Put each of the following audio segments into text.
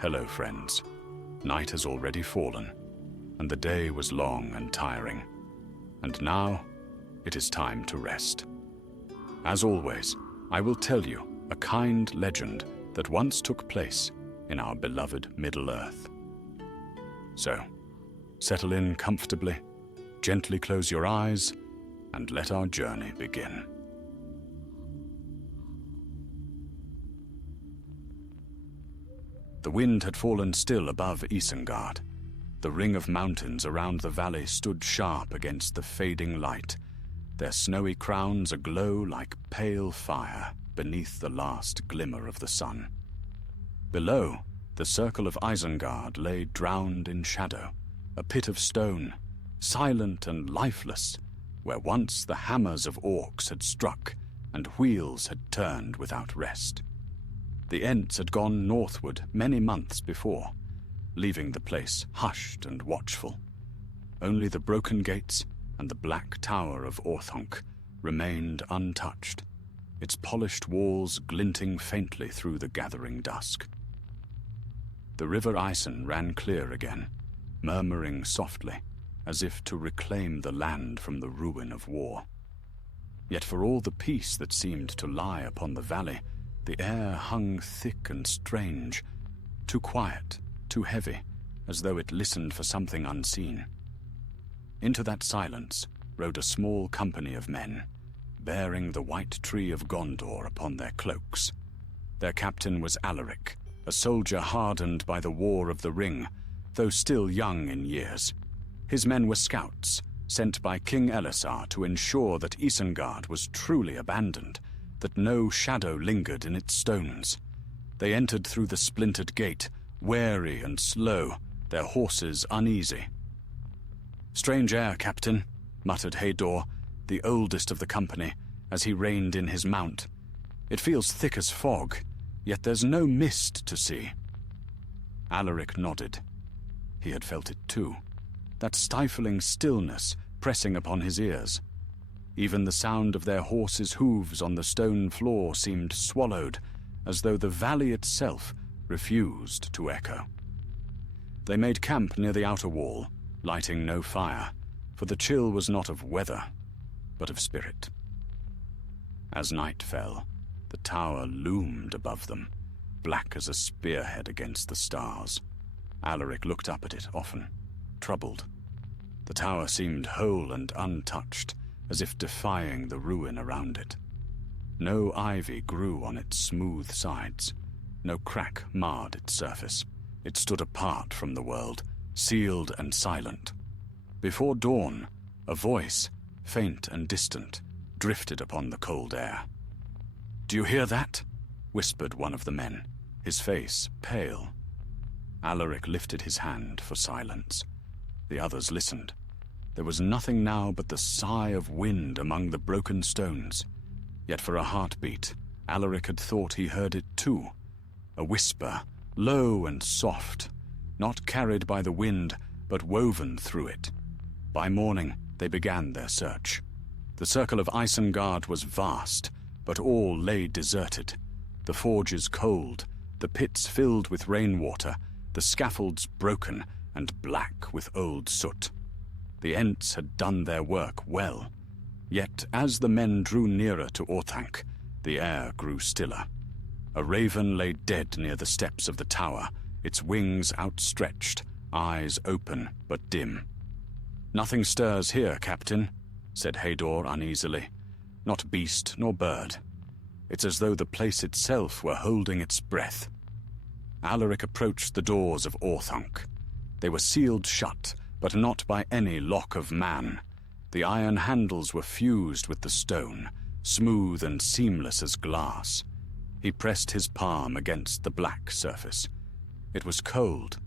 Hello, friends. Night has already fallen, and the day was long and tiring. And now, it is time to rest. As always, I will tell you a kind legend that once took place in our beloved Middle-earth. So, settle in comfortably, gently close your eyes, and let our journey begin. The wind had fallen still above Isengard. The ring of mountains around the valley stood sharp against the fading light, their snowy crowns aglow like pale fire beneath the last glimmer of the sun. Below, the circle of Isengard lay drowned in shadow, a pit of stone, silent and lifeless, where once the hammers of orcs had struck and wheels had turned without rest. The Ents had gone northward many months before, leaving the place hushed and watchful. Only the broken gates and the black tower of Orthanc remained untouched, its polished walls glinting faintly through the gathering dusk. The river Isen ran clear again, murmuring softly, as if to reclaim the land from the ruin of war. Yet for all the peace that seemed to lie upon the valley, the air hung thick and strange, too quiet, too heavy, as though it listened for something unseen. Into that silence rode a small company of men, bearing the white tree of Gondor upon their cloaks. Their captain was Alaric, a soldier hardened by the War of the Ring, though still young in years. His men were scouts, sent by King Elisar to ensure that Isengard was truly abandoned, that no shadow lingered in its stones. They entered through the splintered gate, wary and slow, their horses uneasy. "Strange air, Captain," muttered Hador, the oldest of the company, as he reined in his mount. "It feels thick as fog, yet there's no mist to see." Alaric nodded. He had felt it too, that stifling stillness pressing upon his ears. Even the sound of their horses' hooves on the stone floor seemed swallowed, as though the valley itself refused to echo. They made camp near the outer wall, lighting no fire, for the chill was not of weather, but of spirit. As night fell, the tower loomed above them, black as a spearhead against the stars. Alaric looked up at it often, troubled. The tower seemed whole and untouched, as if defying the ruin around it. No ivy grew on its smooth sides, no crack marred its surface. It stood apart from the world, sealed and silent. Before dawn, a voice, faint and distant, drifted upon the cold air. "Do you hear that?" whispered one of the men, his face pale. Alaric lifted his hand for silence. The others listened. There was nothing now but the sigh of wind among the broken stones. Yet for a heartbeat, Alaric had thought he heard it too. A whisper, low and soft, not carried by the wind, but woven through it. By morning, they began their search. The circle of Isengard was vast, but all lay deserted. The forges cold, the pits filled with rainwater, the scaffolds broken and black with old soot. The Ents had done their work well, yet as the men drew nearer to Orthanc, the air grew stiller. A raven lay dead near the steps of the tower, its wings outstretched, eyes open but dim. "Nothing stirs here, Captain," said Hador uneasily. "Not beast nor bird. It's as though the place itself were holding its breath." Alaric approached the doors of Orthanc. They were sealed shut, but not by any lock of man. The iron handles were fused with the stone, smooth and seamless as glass. He pressed his palm against the black surface. It was cold,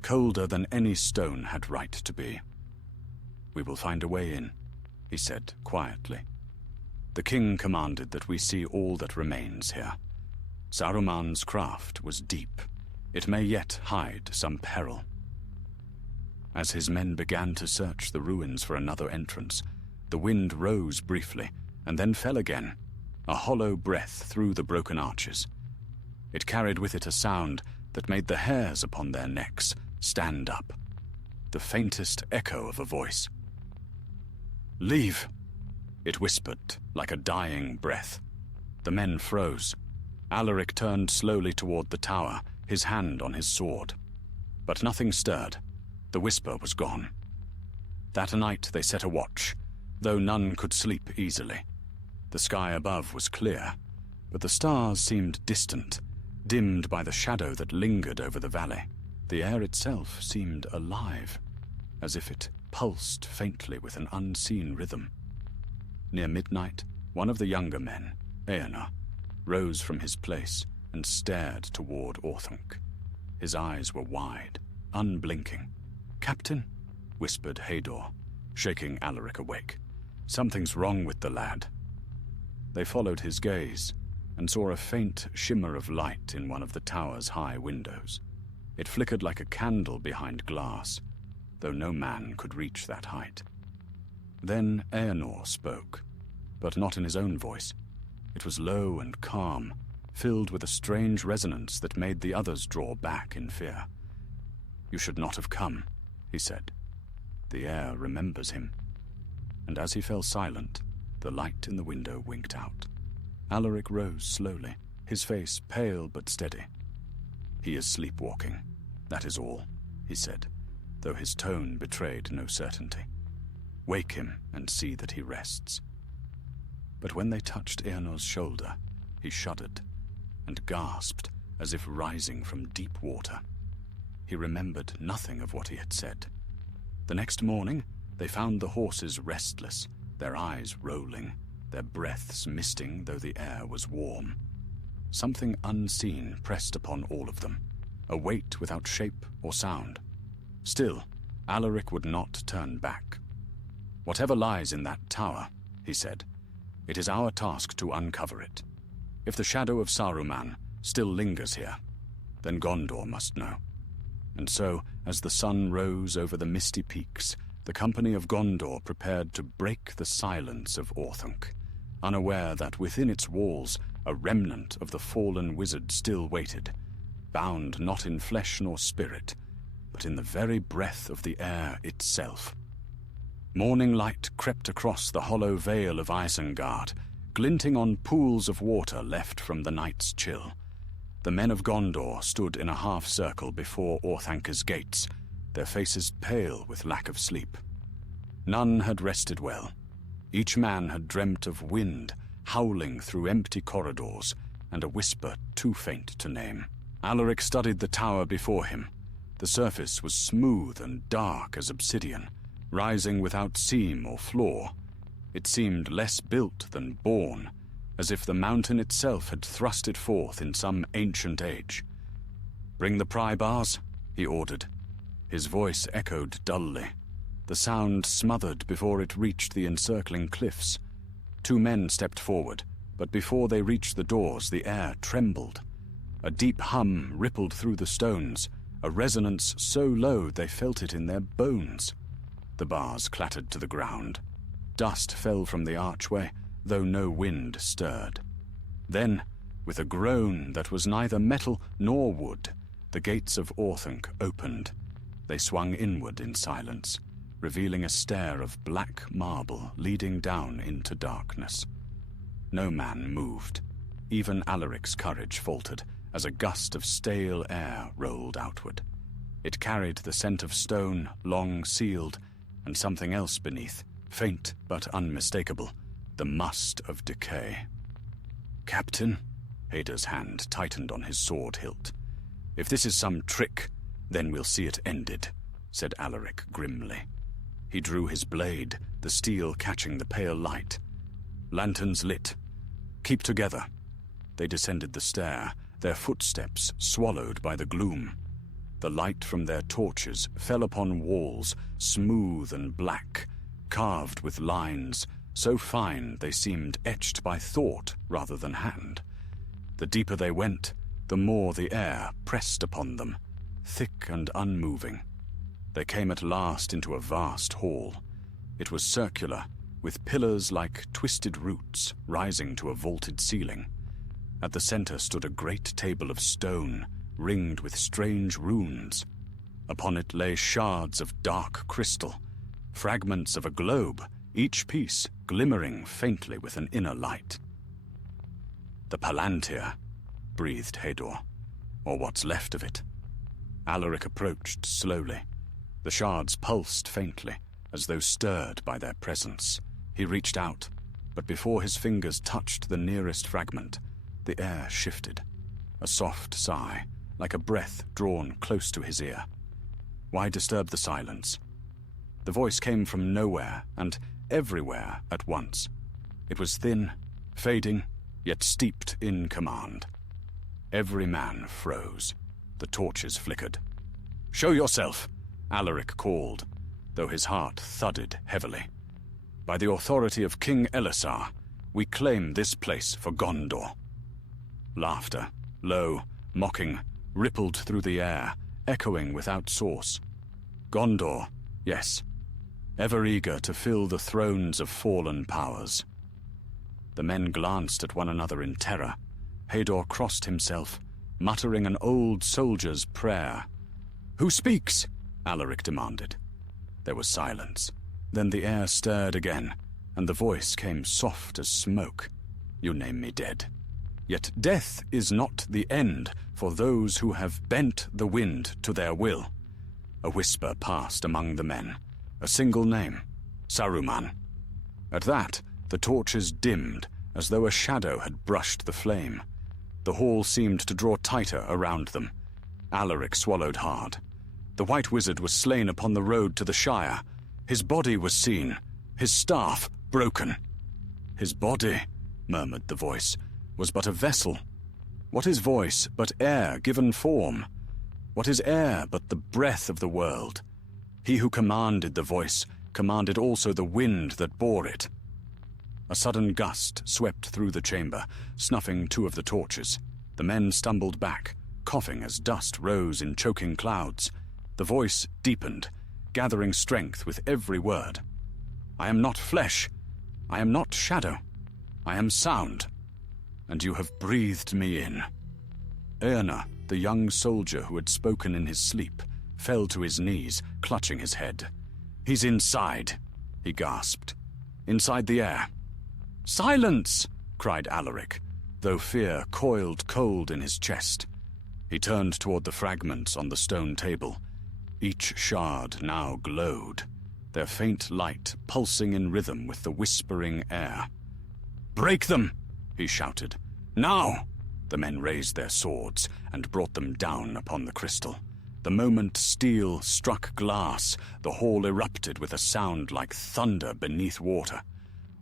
colder than any stone had right to be. "We will find a way in," he said quietly. "The king commanded that we see all that remains here. Saruman's craft was deep. It may yet hide some peril." As his men began to search the ruins for another entrance, the wind rose briefly and then fell again, a hollow breath through the broken arches. It carried with it a sound that made the hairs upon their necks stand up. The faintest echo of a voice. "Leave," it whispered like a dying breath. The men froze. Alaric turned slowly toward the tower, his hand on his sword. But nothing stirred. The whisper was gone. That night they set a watch, though none could sleep easily. The sky above was clear, but the stars seemed distant, dimmed by the shadow that lingered over the valley. The air itself seemed alive, as if it pulsed faintly with an unseen rhythm. Near midnight, one of the younger men, Eanor, rose from his place and stared toward Orthanc. His eyes were wide, unblinking. "Captain," whispered Hador, shaking Alaric awake. "Something's wrong with the lad." They followed his gaze and saw a faint shimmer of light in one of the tower's high windows. It flickered like a candle behind glass, though no man could reach that height. Then Eanor spoke, but not in his own voice. It was low and calm, filled with a strange resonance that made the others draw back in fear. "You should not have come," he said. "The air remembers him." And as he fell silent, the light in the window winked out. Alaric rose slowly, his face pale but steady. "He is sleepwalking, that is all," he said, though his tone betrayed no certainty. "Wake him and see that he rests." But when they touched Eanor's shoulder, he shuddered and gasped as if rising from deep water. He remembered nothing of what he had said. The next morning, they found the horses restless, their eyes rolling, their breaths misting though the air was warm. Something unseen pressed upon all of them, a weight without shape or sound. Still, Alaric would not turn back. "Whatever lies in that tower," he said, "it is our task to uncover it. If the shadow of Saruman still lingers here, then Gondor must know." And so, as the sun rose over the misty peaks, the company of Gondor prepared to break the silence of Orthanc, unaware that within its walls a remnant of the fallen wizard still waited, bound not in flesh nor spirit, but in the very breath of the air itself. Morning light crept across the hollow vale of Isengard, glinting on pools of water left from the night's chill. The men of Gondor stood in a half-circle before Orthanca's gates, their faces pale with lack of sleep. None had rested well. Each man had dreamt of wind howling through empty corridors and a whisper too faint to name. Alaric studied the tower before him. The surface was smooth and dark as obsidian, rising without seam or flaw. It seemed less built than born, as if the mountain itself had thrust it forth in some ancient age. "Bring the pry bars," he ordered. His voice echoed dully. The sound smothered before it reached the encircling cliffs. Two men stepped forward, but before they reached the doors, the air trembled. A deep hum rippled through the stones, a resonance so low they felt it in their bones. The bars clattered to the ground. Dust fell from the archway, though no wind stirred. Then, with a groan that was neither metal nor wood, the gates of Orthanc opened. They swung inward in silence, revealing a stair of black marble leading down into darkness. No man moved. Even Alaric's courage faltered as a gust of stale air rolled outward. It carried the scent of stone, long sealed, and something else beneath, faint but unmistakable, the must of decay. "Captain," Hador's hand tightened on his sword hilt. "If this is some trick, then we'll see it ended," said Alaric grimly. He drew his blade, the steel catching the pale light. Lanterns lit. "Keep together." They descended the stair, their footsteps swallowed by the gloom. The light from their torches fell upon walls, smooth and black, carved with lines, so fine they seemed etched by thought rather than hand. The deeper they went, the more the air pressed upon them, thick and unmoving. They came at last into a vast hall. It was circular, with pillars like twisted roots rising to a vaulted ceiling. At the center stood a great table of stone, ringed with strange runes. Upon it lay shards of dark crystal, fragments of a globe, each piece glimmering faintly with an inner light. "The Palantir," breathed Hador, "or what's left of it." Alaric approached slowly. The shards pulsed faintly, as though stirred by their presence. He reached out, but before his fingers touched the nearest fragment, the air shifted. A soft sigh, like a breath drawn close to his ear. Why disturb the silence? The voice came from nowhere and everywhere at once. It was thin, fading, yet steeped in command. Every man froze. The torches flickered. "Show yourself," Alaric called, though his heart thudded heavily. "By the authority of King Elisar, we claim this place for Gondor." Laughter, low, mocking, rippled through the air, echoing without source. Gondor, yes, ever eager to fill the thrones of fallen powers. The men glanced at one another in terror. Hador crossed himself, muttering an old soldier's prayer. "Who speaks?" Alaric demanded. There was silence. Then the air stirred again, and the voice came soft as smoke. "You name me dead. Yet death is not the end for those who have bent the wind to their will." A whisper passed among the men. A single name, Saruman. At that, the torches dimmed, as though a shadow had brushed the flame. The hall seemed to draw tighter around them. Alaric swallowed hard. The White Wizard was slain upon the road to the Shire. His body was seen, his staff broken. "His body," murmured the voice, "was but a vessel. What is voice but air given form? What is air but the breath of the world? He who commanded the voice commanded also the wind that bore it." A sudden gust swept through the chamber, snuffing two of the torches. The men stumbled back, coughing as dust rose in choking clouds. The voice deepened, gathering strength with every word. "I am not flesh. I am not shadow. I am sound. And you have breathed me in." Erna, the young soldier who had spoken in his sleep, fell to his knees, clutching his head. "He's inside," he gasped. "Inside the air." "Silence!" cried Alaric, though fear coiled cold in his chest. He turned toward the fragments on the stone table. Each shard now glowed, their faint light pulsing in rhythm with the whispering air. "Break them!" he shouted. "Now!" The men raised their swords and brought them down upon the crystal. The moment steel struck glass, the hall erupted with a sound like thunder beneath water.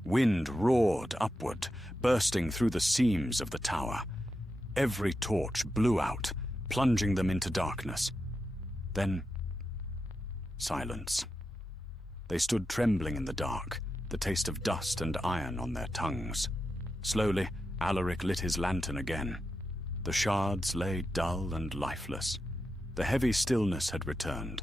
Wind roared upward, bursting through the seams of the tower. Every torch blew out, plunging them into darkness. Then, silence. They stood trembling in the dark, the taste of dust and iron on their tongues. Slowly, Alaric lit his lantern again. The shards lay dull and lifeless. The heavy stillness had returned,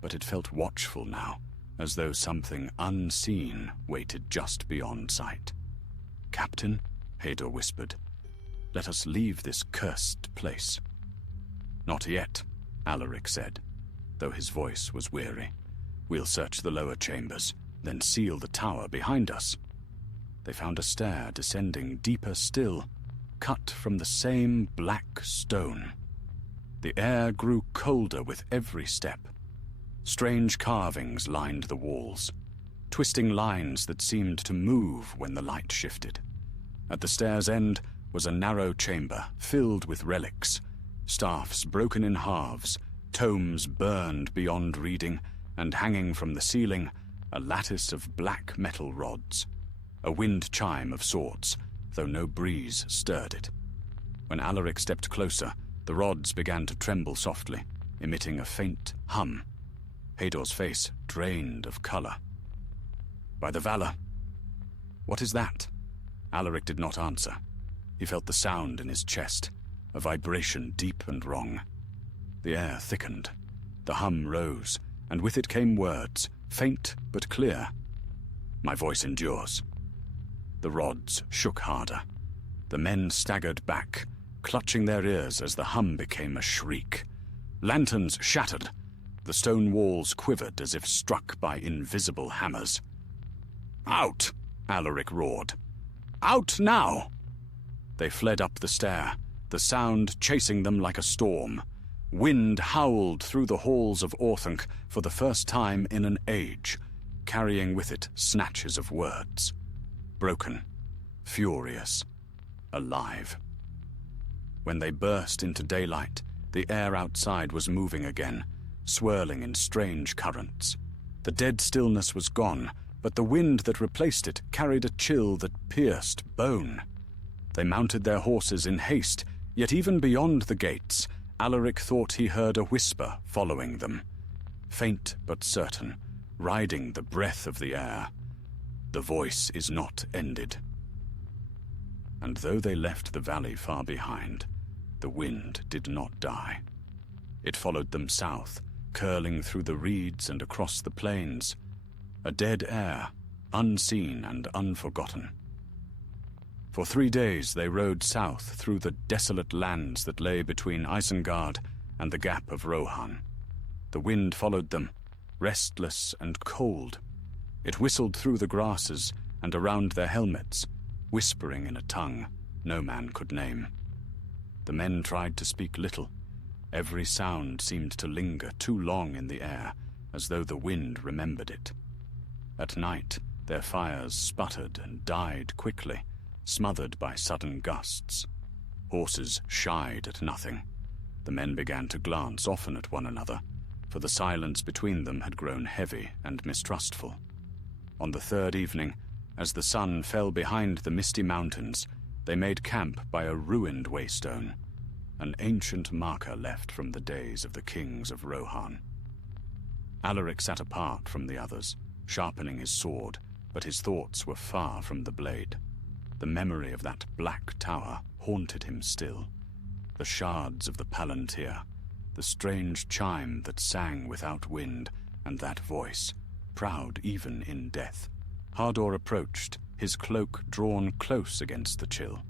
but it felt watchful now, as though something unseen waited just beyond sight. "Captain," Hador whispered, "let us leave this cursed place." "Not yet," Alaric said, though his voice was weary. "We'll search the lower chambers, then seal the tower behind us." They found a stair descending deeper still, cut from the same black stone. The air grew colder with every step. Strange carvings lined the walls, twisting lines that seemed to move when the light shifted. At the stair's end was a narrow chamber filled with relics, staffs broken in halves, tomes burned beyond reading, and hanging from the ceiling, a lattice of black metal rods. A wind chime of sorts, though no breeze stirred it. When Alaric stepped closer, the rods began to tremble softly, emitting a faint hum. Hador's face drained of color. "By the Valor." "What is that?" Alaric did not answer. He felt the sound in his chest, a vibration deep and wrong. The air thickened. The hum rose, and with it came words, faint but clear. "My voice endures." The rods shook harder. The men staggered back, clutching their ears as the hum became a shriek. Lanterns shattered. The stone walls quivered as if struck by invisible hammers. "Out!" Alaric roared. "Out now!" They fled up the stair, the sound chasing them like a storm. Wind howled through the halls of Orthanc for the first time in an age, carrying with it snatches of words. Broken, furious, alive. When they burst into daylight, the air outside was moving again, swirling in strange currents. The dead stillness was gone, but the wind that replaced it carried a chill that pierced bone. They mounted their horses in haste, yet even beyond the gates, Alaric thought he heard a whisper following them. Faint but certain, riding the breath of the air. The voice is not ended. And though they left the valley far behind, the wind did not die. It followed them south, curling through the reeds and across the plains. A dead air, unseen and unforgotten. For 3 days they rode south through the desolate lands that lay between Isengard and the Gap of Rohan. The wind followed them, restless and cold. It whistled through the grasses and around their helmets, whispering in a tongue no man could name. The men tried to speak little. Every sound seemed to linger too long in the air, as though the wind remembered it. At night, their fires sputtered and died quickly, smothered by sudden gusts. Horses shied at nothing. The men began to glance often at one another, for the silence between them had grown heavy and mistrustful. On the 3rd evening, as the sun fell behind the misty mountains, they made camp by a ruined waystone, an ancient marker left from the days of the kings of Rohan. Alaric sat apart from the others, sharpening his sword, but his thoughts were far from the blade. The memory of that black tower haunted him still. The shards of the Palantir, the strange chime that sang without wind, and that voice, proud even in death. Hardor approached, his cloak drawn close against the chill.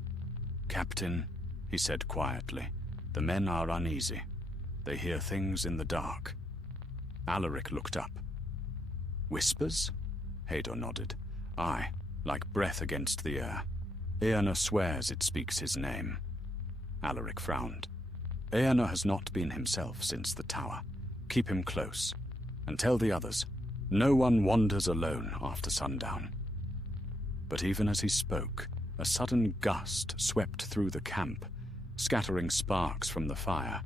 "Captain," he said quietly, "the men are uneasy. They hear things in the dark." Alaric looked up. "Whispers?" Hador nodded. "Aye, like breath against the air. Eärnur swears it speaks his name." Alaric frowned. "Eärnur has not been himself since the tower. Keep him close, and tell the others, no one wanders alone after sundown." But even as he spoke, a sudden gust swept through the camp, scattering sparks from the fire.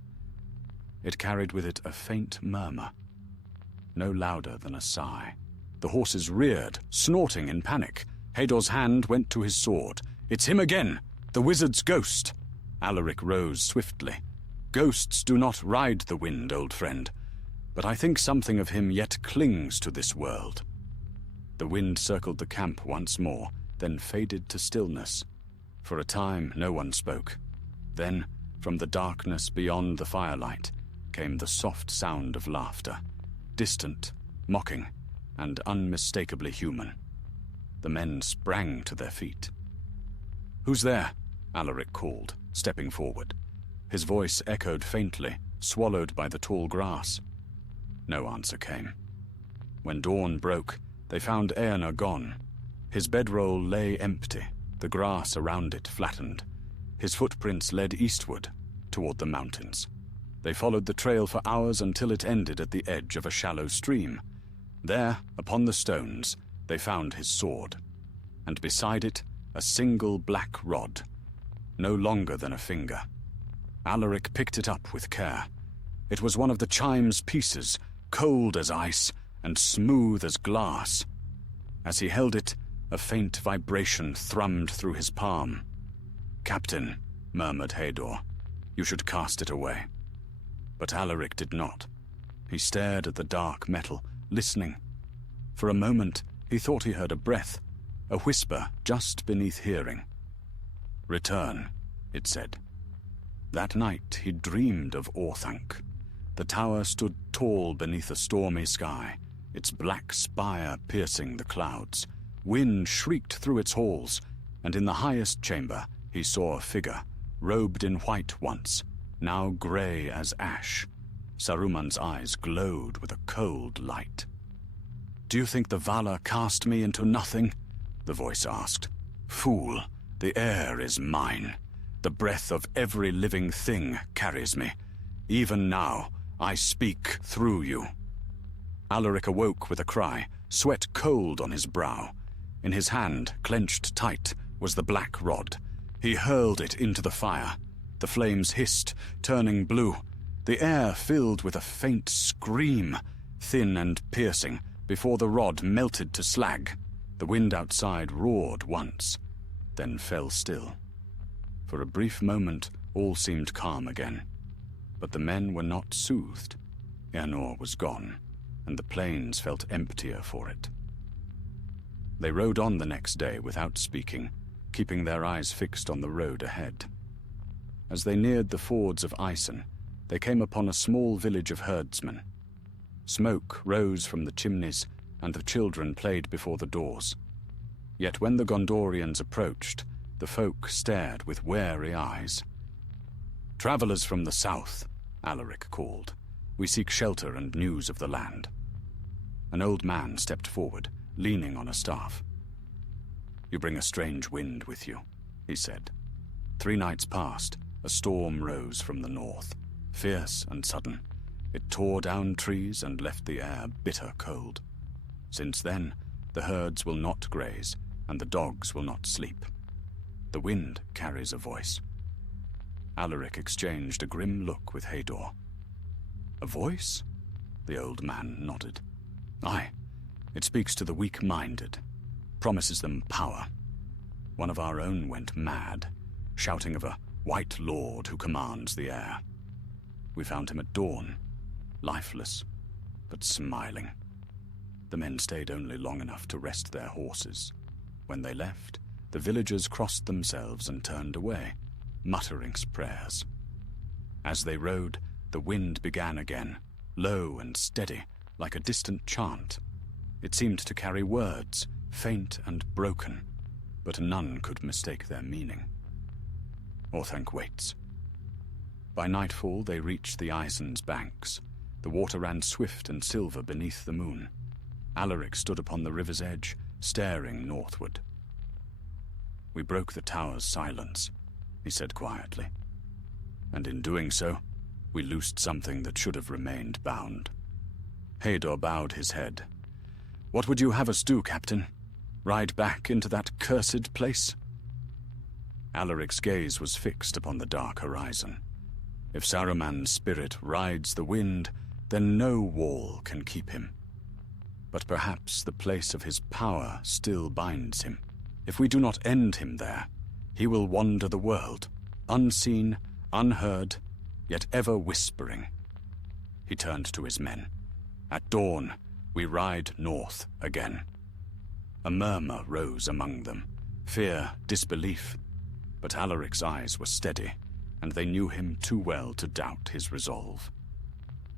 It carried with it a faint murmur, no louder than a sigh. The horses reared, snorting in panic. Hador's hand went to his sword. "It's him again! The wizard's ghost!" Alaric rose swiftly. "Ghosts do not ride the wind, old friend, but I think something of him yet clings to this world." The wind circled the camp once more, then faded to stillness. For a time no one spoke. Then, from the darkness beyond the firelight, came the soft sound of laughter, distant, mocking, and unmistakably human. The men sprang to their feet. "Who's there?" Alaric called, stepping forward. His voice echoed faintly, swallowed by the tall grass. No answer came. When dawn broke, they found Eärnur gone. His bedroll lay empty, the grass around it flattened. His footprints led eastward, toward the mountains. They followed the trail for hours until it ended at the edge of a shallow stream. There, upon the stones, they found his sword, and beside it, a single black rod, no longer than a finger. Alaric picked it up with care. It was one of the chime's pieces, cold as ice and smooth as glass. As he held it, a faint vibration thrummed through his palm. "Captain," murmured Hador, "you should cast it away." But Alaric did not. He stared at the dark metal, listening. For a moment, he thought he heard a breath, a whisper just beneath hearing. "Return," it said. That night he dreamed of Orthanc. The tower stood tall beneath a stormy sky, its black spire piercing the clouds. Wind shrieked through its halls, and in the highest chamber he saw a figure, robed in white once, now grey as ash. Saruman's eyes glowed with a cold light. "Do you think the Vala cast me into nothing?" the voice asked. "Fool, the air is mine. The breath of every living thing carries me. Even now, I speak through you." Alaric awoke with a cry, sweat cold on his brow. In his hand, clenched tight, was the black rod. He hurled it into the fire. The flames hissed, turning blue. The air filled with a faint scream, thin and piercing, before the rod melted to slag. The wind outside roared once, then fell still. For a brief moment, all seemed calm again. But the men were not soothed. Eanor was gone, and the plains felt emptier for it. They rode on the next day without speaking, keeping their eyes fixed on the road ahead. As they neared the fords of Isen, they came upon a small village of herdsmen. Smoke rose from the chimneys, and the children played before the doors. Yet when the Gondorians approached, the folk stared with wary eyes. "Travelers from the south," Alaric called. "We seek shelter and news of the land." An old man stepped forward, leaning on a staff. "You bring a strange wind with you," he said. 3 nights passed, a storm rose from the north, fierce and sudden. It tore down trees and left the air bitter cold. Since then, the herds will not graze, and the dogs will not sleep. The wind carries a voice. Alaric exchanged a grim look with Hador. "A voice?" The old man nodded. "Aye, it speaks to the weak-minded, promises them power. One of our own went mad, shouting of a white lord who commands the air. We found him at dawn, lifeless, but smiling. The men stayed only long enough to rest their horses. When they left, the villagers crossed themselves and turned away, muttering prayers. As they rode, the wind began again, low and steady, like a distant chant. It seemed to carry words, faint and broken, but none could mistake their meaning. Orthanc waits. By nightfall they reached the Isen's banks. The water ran swift and silver beneath the moon. Alaric stood upon the river's edge, staring northward. "We broke the tower's silence," he said quietly. "And in doing so, we loosed something that should have remained bound." Hador bowed his head. "What would you have us do, Captain? Ride back into that cursed place?" Alaric's gaze was fixed upon the dark horizon. If Saruman's spirit rides the wind, then no wall can keep him. But perhaps the place of his power still binds him. If we do not end him there, he will wander the world, unseen, unheard, yet ever whispering. He turned to his men. "At dawn, we ride north again." A murmur rose among them, fear, disbelief. But Alaric's eyes were steady, and they knew him too well to doubt his resolve.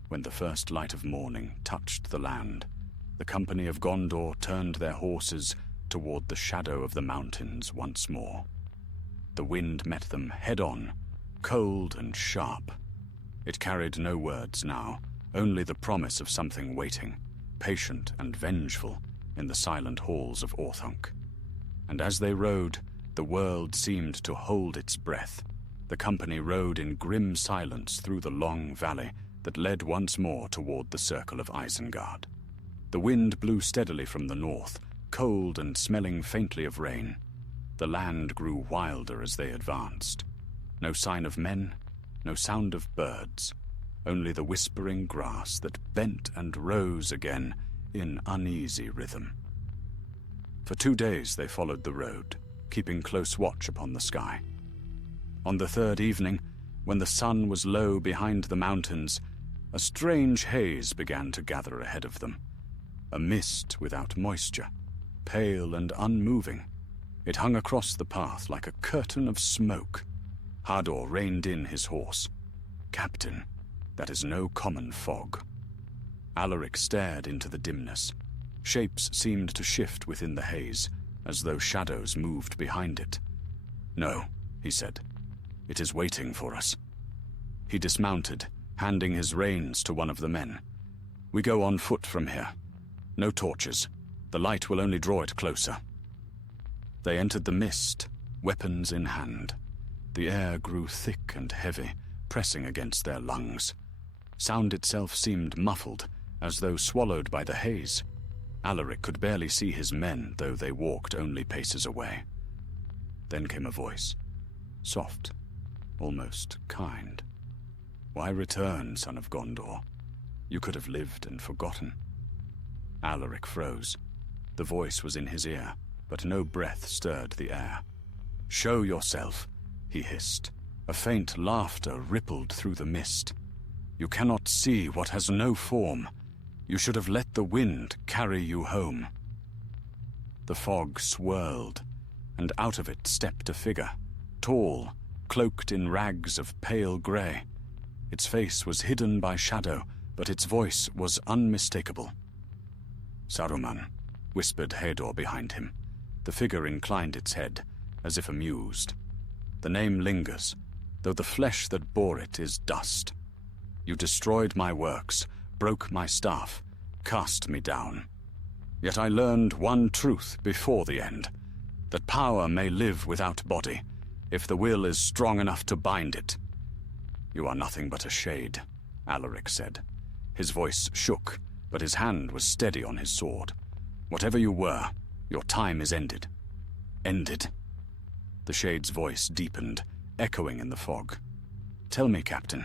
When the first light of morning touched the land, the company of Gondor turned their horses toward the shadow of the mountains once more. The wind met them head-on, cold and sharp. It carried no words now, only the promise of something waiting, patient and vengeful, in the silent halls of Orthanc. And as they rode, the world seemed to hold its breath. The company rode in grim silence through the long valley that led once more toward the circle of Isengard. The wind blew steadily from the north, cold and smelling faintly of rain. The land grew wilder as they advanced. No sign of men, no sound of birds, only the whispering grass that bent and rose again in uneasy rhythm. For 2 days they followed the road, keeping close watch upon the sky. On the 3rd evening, when the sun was low behind the mountains, a strange haze began to gather ahead of them. A mist without moisture, pale and unmoving. It hung across the path like a curtain of smoke. Hador reined in his horse. "Captain, that is no common fog." Alaric stared into the dimness. Shapes seemed to shift within the haze, as though shadows moved behind it. "No," he said. It is waiting for us." He dismounted, handing his reins to one of the men. "We go on foot from here. No torches. The light will only draw it closer." They entered the mist, weapons in hand. The air grew thick and heavy, pressing against their lungs. Sound itself seemed muffled, as though swallowed by the haze. Alaric could barely see his men, though they walked only paces away. Then came a voice, soft, almost kind. "Why return, son of Gondor? You could have lived and forgotten." Alaric froze. The voice was in his ear, but no breath stirred the air. "Show yourself," he hissed. A faint laughter rippled through the mist. "You cannot see what has no form. You should have let the wind carry you home." The fog swirled, and out of it stepped a figure, tall, cloaked in rags of pale grey. Its face was hidden by shadow, but its voice was unmistakable. "Saruman," whispered Hador behind him. The figure inclined its head, as if amused. "The name lingers, though the flesh that bore it is dust. You destroyed my works, broke my staff, cast me down. Yet I learned one truth before the end, that power may live without body, if the will is strong enough to bind it." "You are nothing but a shade," Alaric said. His voice shook, but his hand was steady on his sword. "Whatever you were, your time is ended." "Ended?" The shade's voice deepened, echoing in the fog. "Tell me, Captain,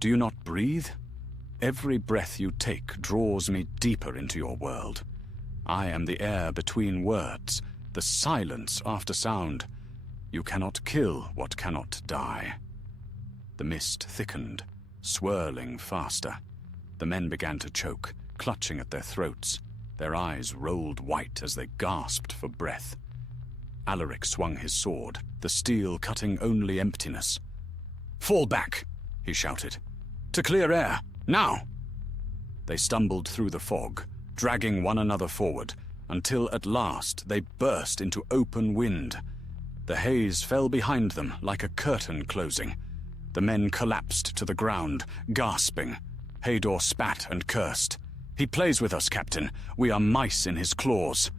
do you not breathe? Every breath you take draws me deeper into your world. I am the air between words, the silence after sound. You cannot kill what cannot die." The mist thickened, swirling faster. The men began to choke, clutching at their throats. Their eyes rolled white as they gasped for breath. Alaric swung his sword, the steel cutting only emptiness. "Fall back!" he shouted. "To clear air! Now!" They stumbled through the fog, dragging one another forward, until at last they burst into open wind. The haze fell behind them like a curtain closing. The men collapsed to the ground, gasping. Hador spat and cursed. "He plays with us, Captain. We are mice in his claws."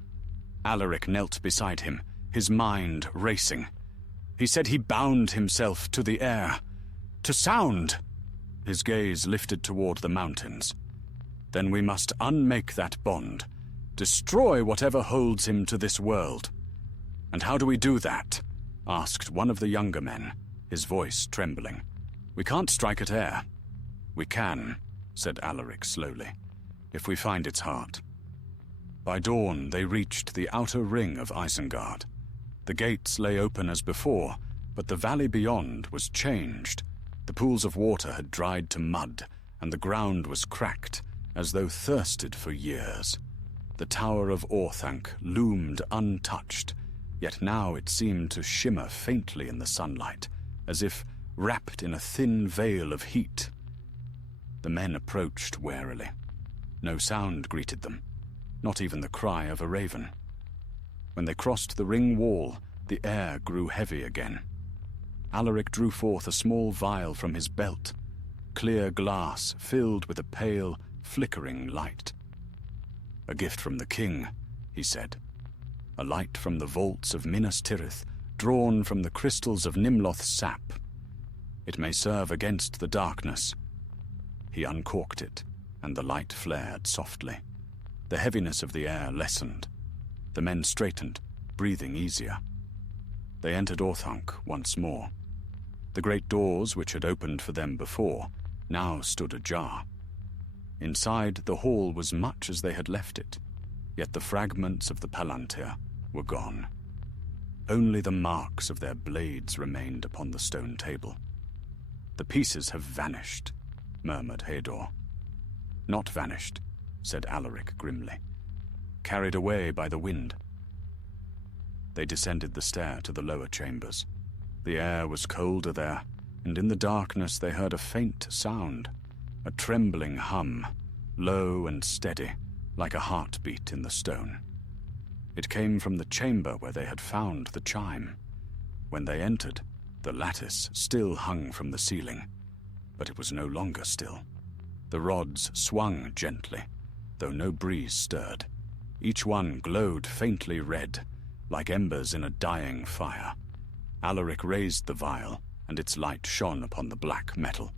Alaric knelt beside him, his mind racing. He said he bound himself to the air, to sound. His gaze lifted toward the mountains. "Then we must unmake that bond, destroy whatever holds him to this world." "And how do we do that?" asked one of the younger men, his voice trembling. "We can't strike at air." "We can," said Alaric slowly, "if we find its heart." By dawn they reached the outer ring of Isengard. The gates lay open as before, but the valley beyond was changed. The pools of water had dried to mud, and the ground was cracked, as though thirsted for years. The Tower of Orthanc loomed untouched, yet now it seemed to shimmer faintly in the sunlight, as if wrapped in a thin veil of heat. The men approached warily. No sound greeted them, not even the cry of a raven. When they crossed the ring wall, the air grew heavy again. Alaric drew forth a small vial from his belt, clear glass filled with a pale, flickering light. "A gift from the king," he said. "A light from the vaults of Minas Tirith, drawn from the crystals of Nimloth's sap. It may serve against the darkness." He uncorked it, and the light flared softly. The heaviness of the air lessened. The men straightened, breathing easier. They entered Orthanc once more. The great doors which had opened for them before now stood ajar. Inside, the hall was much as they had left it, yet the fragments of the palantir were gone. Only the marks of their blades remained upon the stone table. "The pieces have vanished," murmured Hador. "Not vanished," said Alaric grimly. "Carried away by the wind." They descended the stair to the lower chambers. The air was colder there, and in the darkness they heard a faint sound, a trembling hum, low and steady, like a heartbeat in the stone. It came from the chamber where they had found the chime. When they entered, The lattice still hung from the ceiling, but it was no longer still. The rods swung gently, though no breeze stirred. Each one glowed faintly red, like embers in a dying fire. Alaric raised the vial, and its light shone upon the black metal.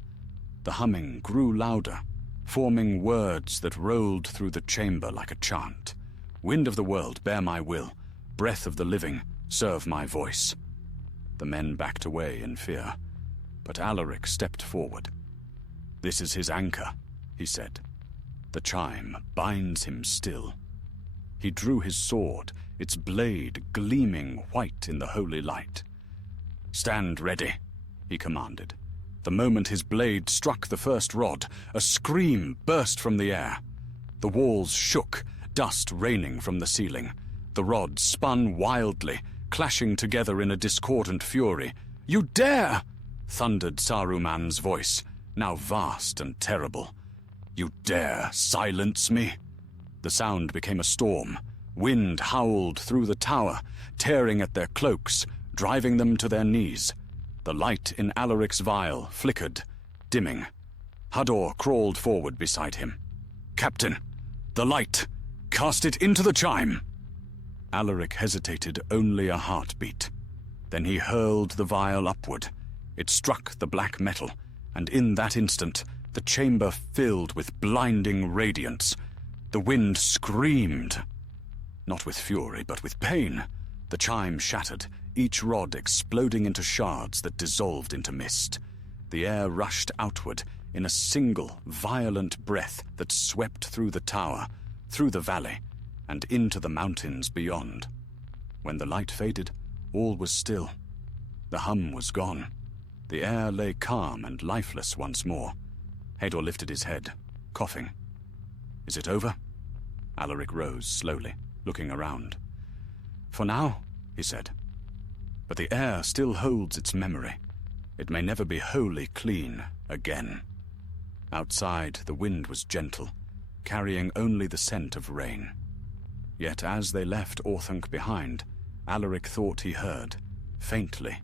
The humming grew louder, forming words that rolled through the chamber like a chant. Wind of the world, bear my will. Breath of the living, serve my voice. The men backed away in fear, but Alaric stepped forward. This is his anchor, he said. The chime binds him still. He drew his sword, its blade gleaming white in the holy light. Stand ready, he commanded. The moment his blade struck the first rod, a scream burst from the air. The walls shook, dust raining from the ceiling. The rod spun wildly, clashing together in a discordant fury. "You dare!" thundered Saruman's voice, now vast and terrible. "You dare silence me?" The sound became a storm. Wind howled through the tower, tearing at their cloaks, driving them to their knees. The light in Alaric's vial flickered, dimming. Hador crawled forward beside him. "Captain, the light! Cast it into the chime!" Alaric hesitated only a heartbeat. Then he hurled the vial upward. It struck the black metal, and in that instant, the chamber filled with blinding radiance. The wind screamed. Not with fury, but with pain. The chime shattered, each rod exploding into shards that dissolved into mist. The air rushed outward in a single, violent breath that swept through the tower, through the valley, and into the mountains beyond. When the light faded, all was still. The hum was gone. The air lay calm and lifeless once more. Hador lifted his head, coughing. "Is it over?" Alaric rose slowly, looking around. "For now," he said. "But the air still holds its memory. It may never be wholly clean again." Outside, the wind was gentle, carrying only the scent of rain. Yet as they left Orthanc behind, Alaric thought he heard, faintly,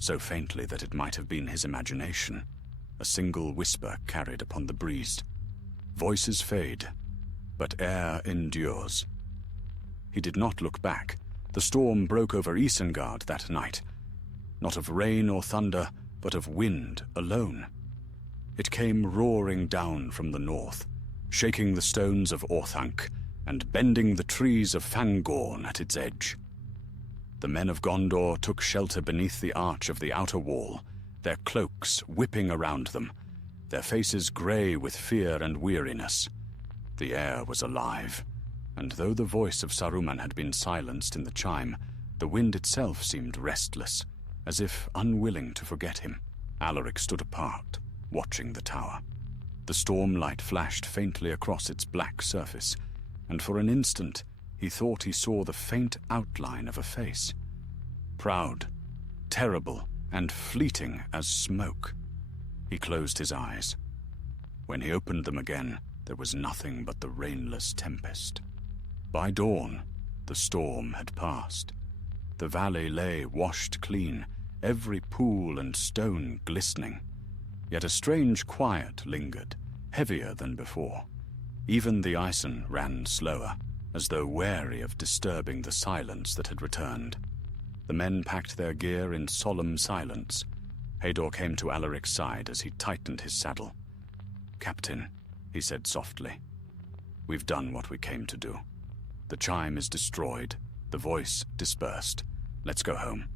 so faintly that it might have been his imagination, a single whisper carried upon the breeze. Voices fade, but air endures. He did not look back. The storm broke over Isengard that night, not of rain or thunder, but of wind alone. It came roaring down from the north, shaking the stones of Orthanc and bending the trees of Fangorn at its edge. The men of Gondor took shelter beneath the arch of the outer wall, their cloaks whipping around them, their faces grey with fear and weariness. The air was alive, and though the voice of Saruman had been silenced in the chime, the wind itself seemed restless, as if unwilling to forget him. Alaric stood apart, watching the tower. The storm light flashed faintly across its black surface, and for an instant he thought he saw the faint outline of a face. Proud, terrible, and fleeting as smoke. He closed his eyes. When he opened them again, there was nothing but the rainless tempest. By dawn, the storm had passed. The valley lay washed clean, every pool and stone glistening. Yet a strange quiet lingered, heavier than before. Even the Ison ran slower, as though wary of disturbing the silence that had returned. The men packed their gear in solemn silence. Hador came to Alaric's side as he tightened his saddle. "Captain," he said softly, "we've done what we came to do. The chime is destroyed, the voice dispersed. Let's go home."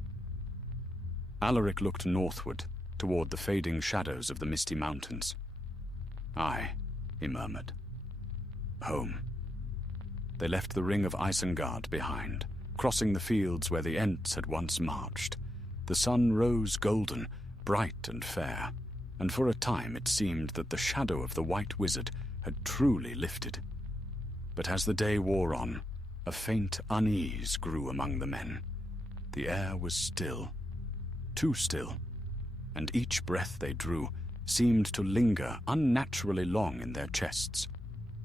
Alaric looked northward, toward the fading shadows of the misty mountains. "Aye," he murmured. "Home." They left the ring of Isengard behind, crossing the fields where the Ents had once marched. The sun rose golden, bright and fair, and for a time it seemed that the shadow of the White Wizard had truly lifted. But as the day wore on, a faint unease grew among the men. The air was still, too still, and each breath they drew seemed to linger unnaturally long in their chests.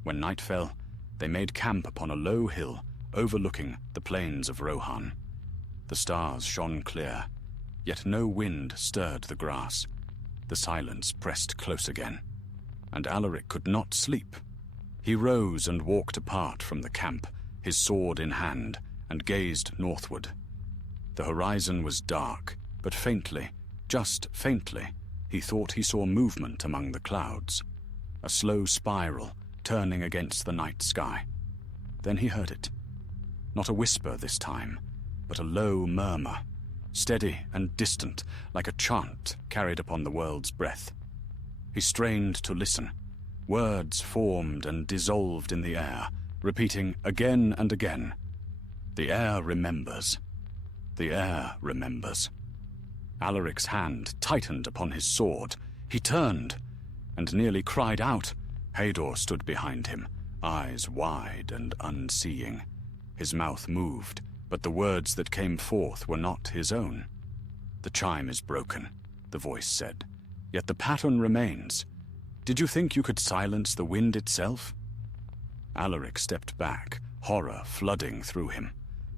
When night fell, they made camp upon a low hill overlooking the plains of Rohan. The stars shone clear, yet no wind stirred the grass. The silence pressed close again, and Alaric could not sleep. He rose and walked apart from the camp, his sword in hand, and gazed northward. The horizon was dark, but faintly, just faintly, he thought he saw movement among the clouds. A slow spiral, turning against the night sky. Then he heard it. Not a whisper this time, but a low murmur, steady and distant, like a chant carried upon the world's breath. He strained to listen. Words formed and dissolved in the air, repeating again and again, "The air remembers. The air remembers." Alaric's hand tightened upon his sword. He turned, and nearly cried out. Hador stood behind him, eyes wide and unseeing. His mouth moved, but the words that came forth were not his own. "The chime is broken," the voice said, "yet the pattern remains. Did you think you could silence the wind itself?" Alaric stepped back, horror flooding through him.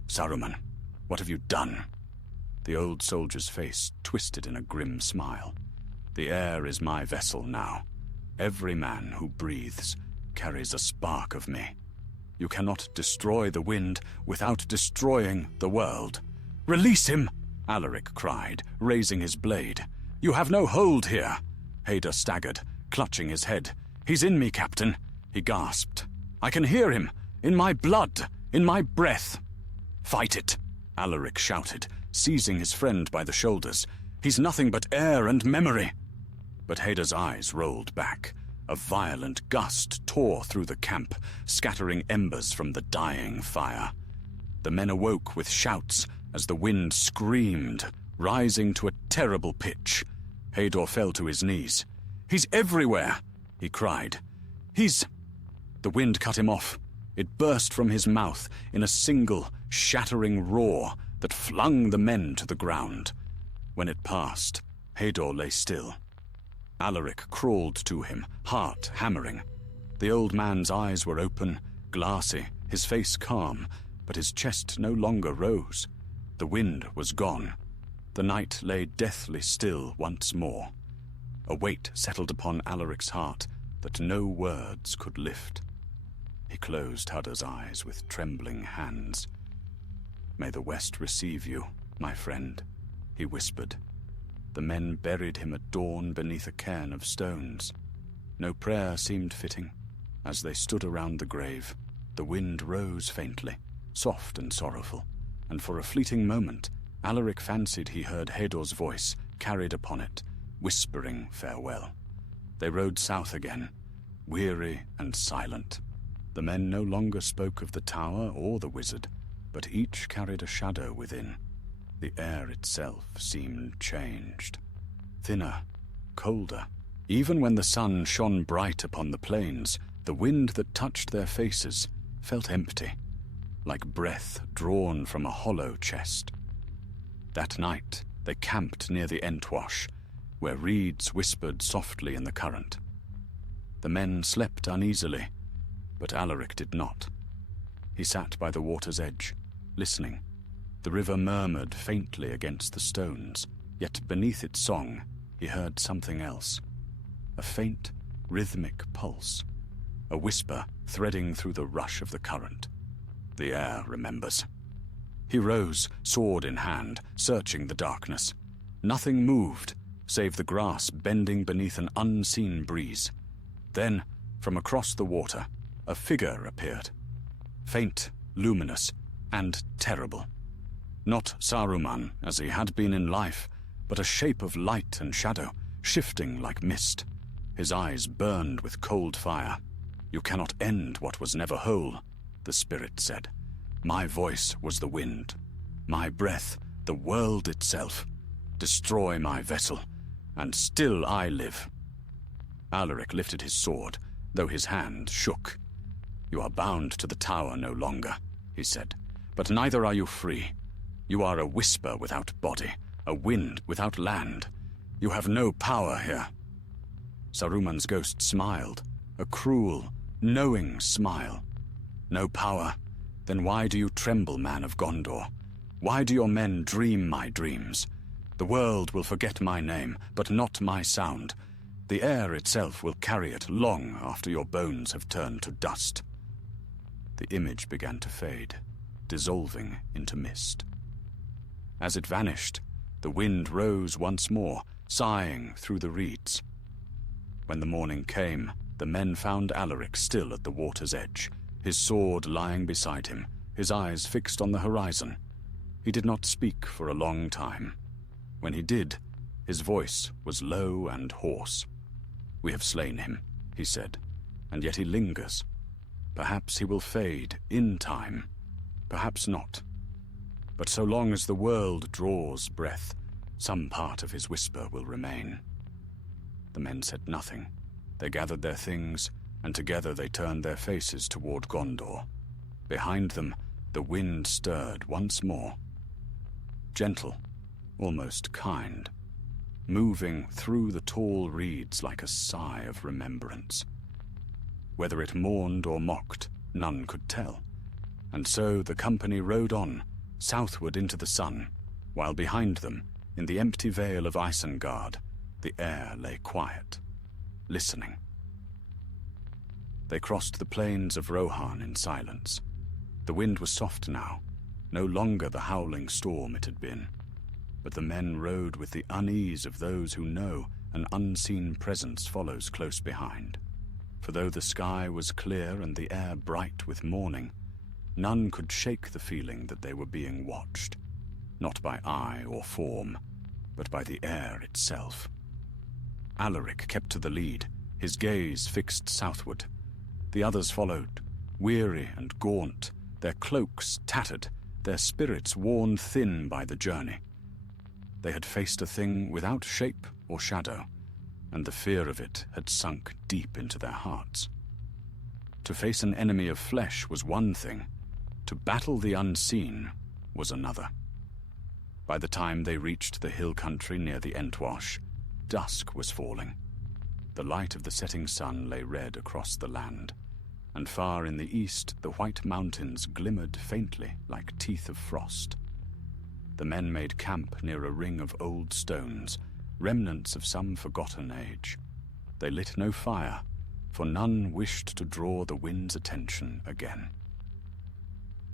"Saruman, what have you done?" The old soldier's face twisted in a grim smile. "The air is my vessel now. Every man who breathes carries a spark of me. You cannot destroy the wind without destroying the world." "Release him!" Alaric cried, raising his blade. "You have no hold here." Hador staggered, clutching his head. "He's in me, Captain," he gasped. "I can hear him, in my blood, in my breath." "Fight it!" Alaric shouted, seizing his friend by the shoulders. "He's nothing but air and memory." But Hador's eyes rolled back. A violent gust tore through the camp, scattering embers from the dying fire. The men awoke with shouts as the wind screamed, rising to a terrible pitch. Hador fell to his knees. "He's everywhere!" he cried. "He's—" The wind cut him off. It burst from his mouth in a single, shattering roar that flung the men to the ground. When it passed, Hador lay still. Alaric crawled to him, heart hammering. The old man's eyes were open, glassy, his face calm, but his chest no longer rose. The wind was gone. The night lay deathly still once more. A weight settled upon Alaric's heart that no words could lift. He closed Hador's eyes with trembling hands. "May the West receive you, my friend," he whispered. The men buried him at dawn beneath a cairn of stones. No prayer seemed fitting. As they stood around the grave, the wind rose faintly, soft and sorrowful, and for a fleeting moment, Alaric fancied he heard Hador's voice carried upon it, whispering farewell. They rode south again, weary and silent. The men no longer spoke of the tower or the wizard, but each carried a shadow within. The air itself seemed changed. Thinner, colder. Even when the sun shone bright upon the plains, the wind that touched their faces felt empty, like breath drawn from a hollow chest. That night, they camped near the Entwash, where reeds whispered softly in the current. The men slept uneasily, but Alaric did not. He sat by the water's edge, listening. The river murmured faintly against the stones, yet beneath its song he heard something else. A faint, rhythmic pulse. A whisper threading through the rush of the current. The air remembers. He rose, sword in hand, searching the darkness. Nothing moved, save the grass bending beneath an unseen breeze. Then, from across the water, a figure appeared. Faint, luminous, and terrible. Not Saruman, as he had been in life, but a shape of light and shadow, shifting like mist. His eyes burned with cold fire. "You cannot end what was never whole," the spirit said. "My voice was the wind. My breath, the world itself. Destroy my vessel, and still I live." Alaric lifted his sword, though his hand shook. "You are bound to the tower no longer," he said, "but neither are you free. You are a whisper without body, a wind without land. You have no power here." Saruman's ghost smiled, a cruel, knowing smile. "No power? Then why do you tremble, man of Gondor? Why do your men dream my dreams? The world will forget my name, but not my sound. The air itself will carry it long after your bones have turned to dust." The image began to fade, dissolving into mist. As it vanished, the wind rose once more, sighing through the reeds. When the morning came, the men found Alaric still at the water's edge, his sword lying beside him, his eyes fixed on the horizon. He did not speak for a long time. When he did, his voice was low and hoarse. "We have slain him," he said, "and yet he lingers. Perhaps he will fade in time, perhaps not. But so long as the world draws breath, some part of his whisper will remain." The men said nothing. They gathered their things, and together they turned their faces toward Gondor. Behind them, the wind stirred once more. Gentle, almost kind, moving through the tall reeds like a sigh of remembrance. Whether it mourned or mocked, none could tell. And so the company rode on, southward into the sun, while behind them, in the empty vale of Isengard, the air lay quiet, listening. They crossed the plains of Rohan in silence. The wind was soft now, no longer the howling storm it had been. But the men rode with the unease of those who know an unseen presence follows close behind. For though the sky was clear and the air bright with morning, none could shake the feeling that they were being watched, not by eye or form, but by the air itself. Alaric kept to the lead, his gaze fixed southward. The others followed, weary and gaunt, their cloaks tattered, their spirits worn thin by the journey. They had faced a thing without shape or shadow, and the fear of it had sunk deep into their hearts. To face an enemy of flesh was one thing, to battle the unseen was another. By the time they reached the hill country near the Entwash, dusk was falling. The light of the setting sun lay red across the land, and far in the east the white mountains glimmered faintly like teeth of frost. The men made camp near a ring of old stones, remnants of some forgotten age. They lit no fire, for none wished to draw the wind's attention again.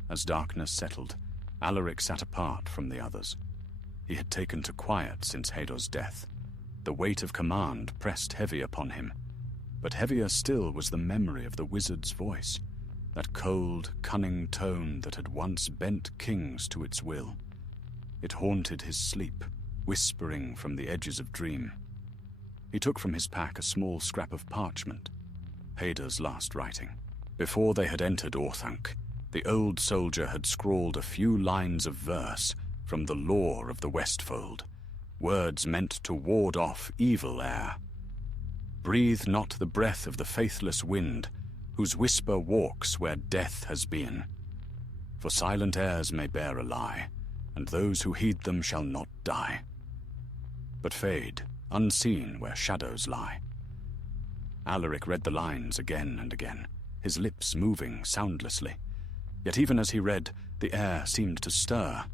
As darkness settled, Alaric sat apart from the others. He had taken to quiet since Hador's death. The weight of command pressed heavy upon him, but heavier still was the memory of the wizard's voice, that cold, cunning tone that had once bent kings to its will. It haunted his sleep, whispering from the edges of dream. He took from his pack a small scrap of parchment, Hador's last writing. Before they had entered Orthanc, the old soldier had scrawled a few lines of verse from the lore of the Westfold, words meant to ward off evil air. "Breathe not the breath of the faithless wind, whose whisper walks where death has been. For silent airs may bear a lie, and those who heed them shall not die, but fade, unseen where shadows lie." Alaric read the lines again and again, his lips moving soundlessly. Yet even as he read, the air seemed to stir,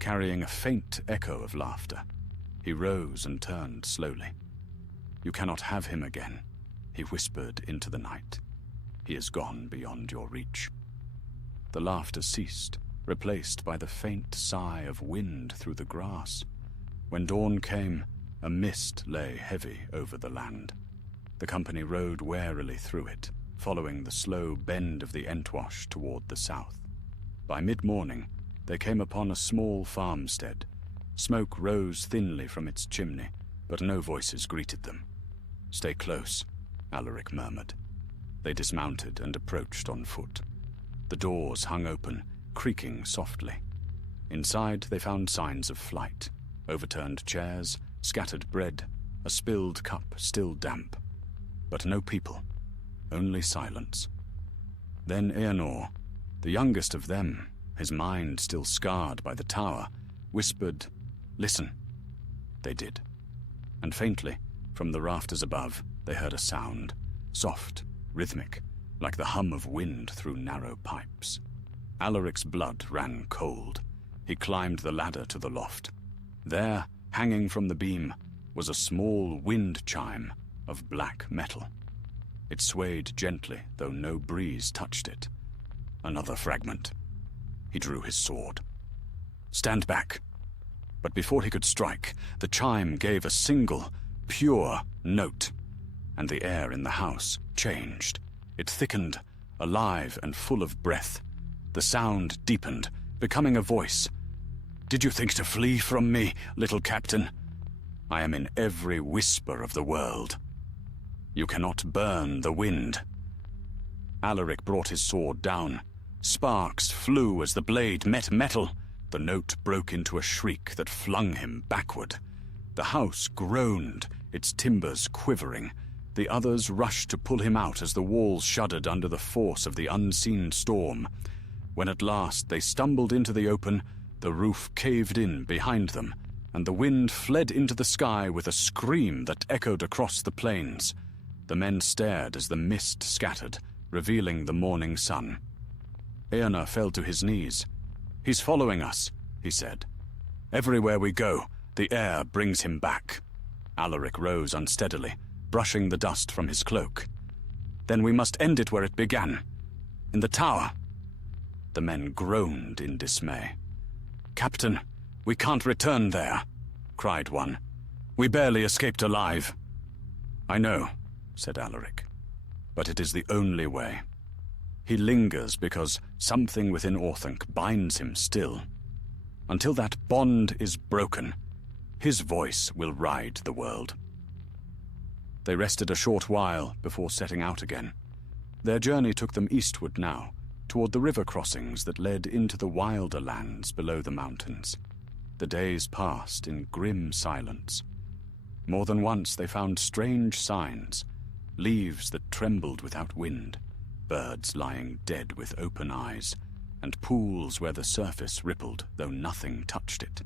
carrying a faint echo of laughter. He rose and turned slowly. "You cannot have him again," he whispered into the night. "He is gone beyond your reach." The laughter ceased, replaced by the faint sigh of wind through the grass. When dawn came, a mist lay heavy over the land. The company rode warily through it, following the slow bend of the Entwash toward the south. By mid-morning, they came upon a small farmstead. Smoke rose thinly from its chimney, but no voices greeted them. "Stay close," Alaric murmured. They dismounted and approached on foot. The doors hung open, creaking softly. Inside they found signs of flight, overturned chairs, scattered bread, a spilled cup still damp. But no people, only silence. Then Eanor, the youngest of them, his mind still scarred by the tower, whispered, "Listen." They did. And faintly, from the rafters above, they heard a sound, soft, rhythmic, like the hum of wind through narrow pipes. Alaric's blood ran cold. He climbed the ladder to the loft. There, Hanging from the beam was a small wind chime of black metal. It swayed gently, though no breeze touched it. Another fragment. He drew his sword. "Stand back." But before he could strike, the chime gave a single, pure note, and the air in the house changed. It thickened, alive and full of breath. The sound deepened, becoming a voice. "Did you think to flee from me, little captain? I am in every whisper of the world. You cannot burn the wind." Alaric brought his sword down. Sparks flew as the blade met metal. The note broke into a shriek that flung him backward. The house groaned, its timbers quivering. The others rushed to pull him out as the walls shuddered under the force of the unseen storm. When at last they stumbled into the open, the roof caved in behind them, and the wind fled into the sky with a scream that echoed across the plains. The men stared as the mist scattered, revealing the morning sun. Éomer fell to his knees. "He's following us," he said. "Everywhere we go, the air brings him back." Alaric rose unsteadily, brushing the dust from his cloak. "Then we must end it where it began. In the tower." The men groaned in dismay. "Captain, we can't return there," cried one. "We barely escaped alive." "I know," said Alaric, "but it is the only way. He lingers because something within Orthanc binds him still. Until that bond is broken, his voice will ride the world." They rested a short while before setting out again. Their journey took them eastward now, toward the river crossings that led into the wilder lands below the mountains. The days passed in grim silence. More than once they found strange signs, leaves that trembled without wind, birds lying dead with open eyes, and pools where the surface rippled though nothing touched it.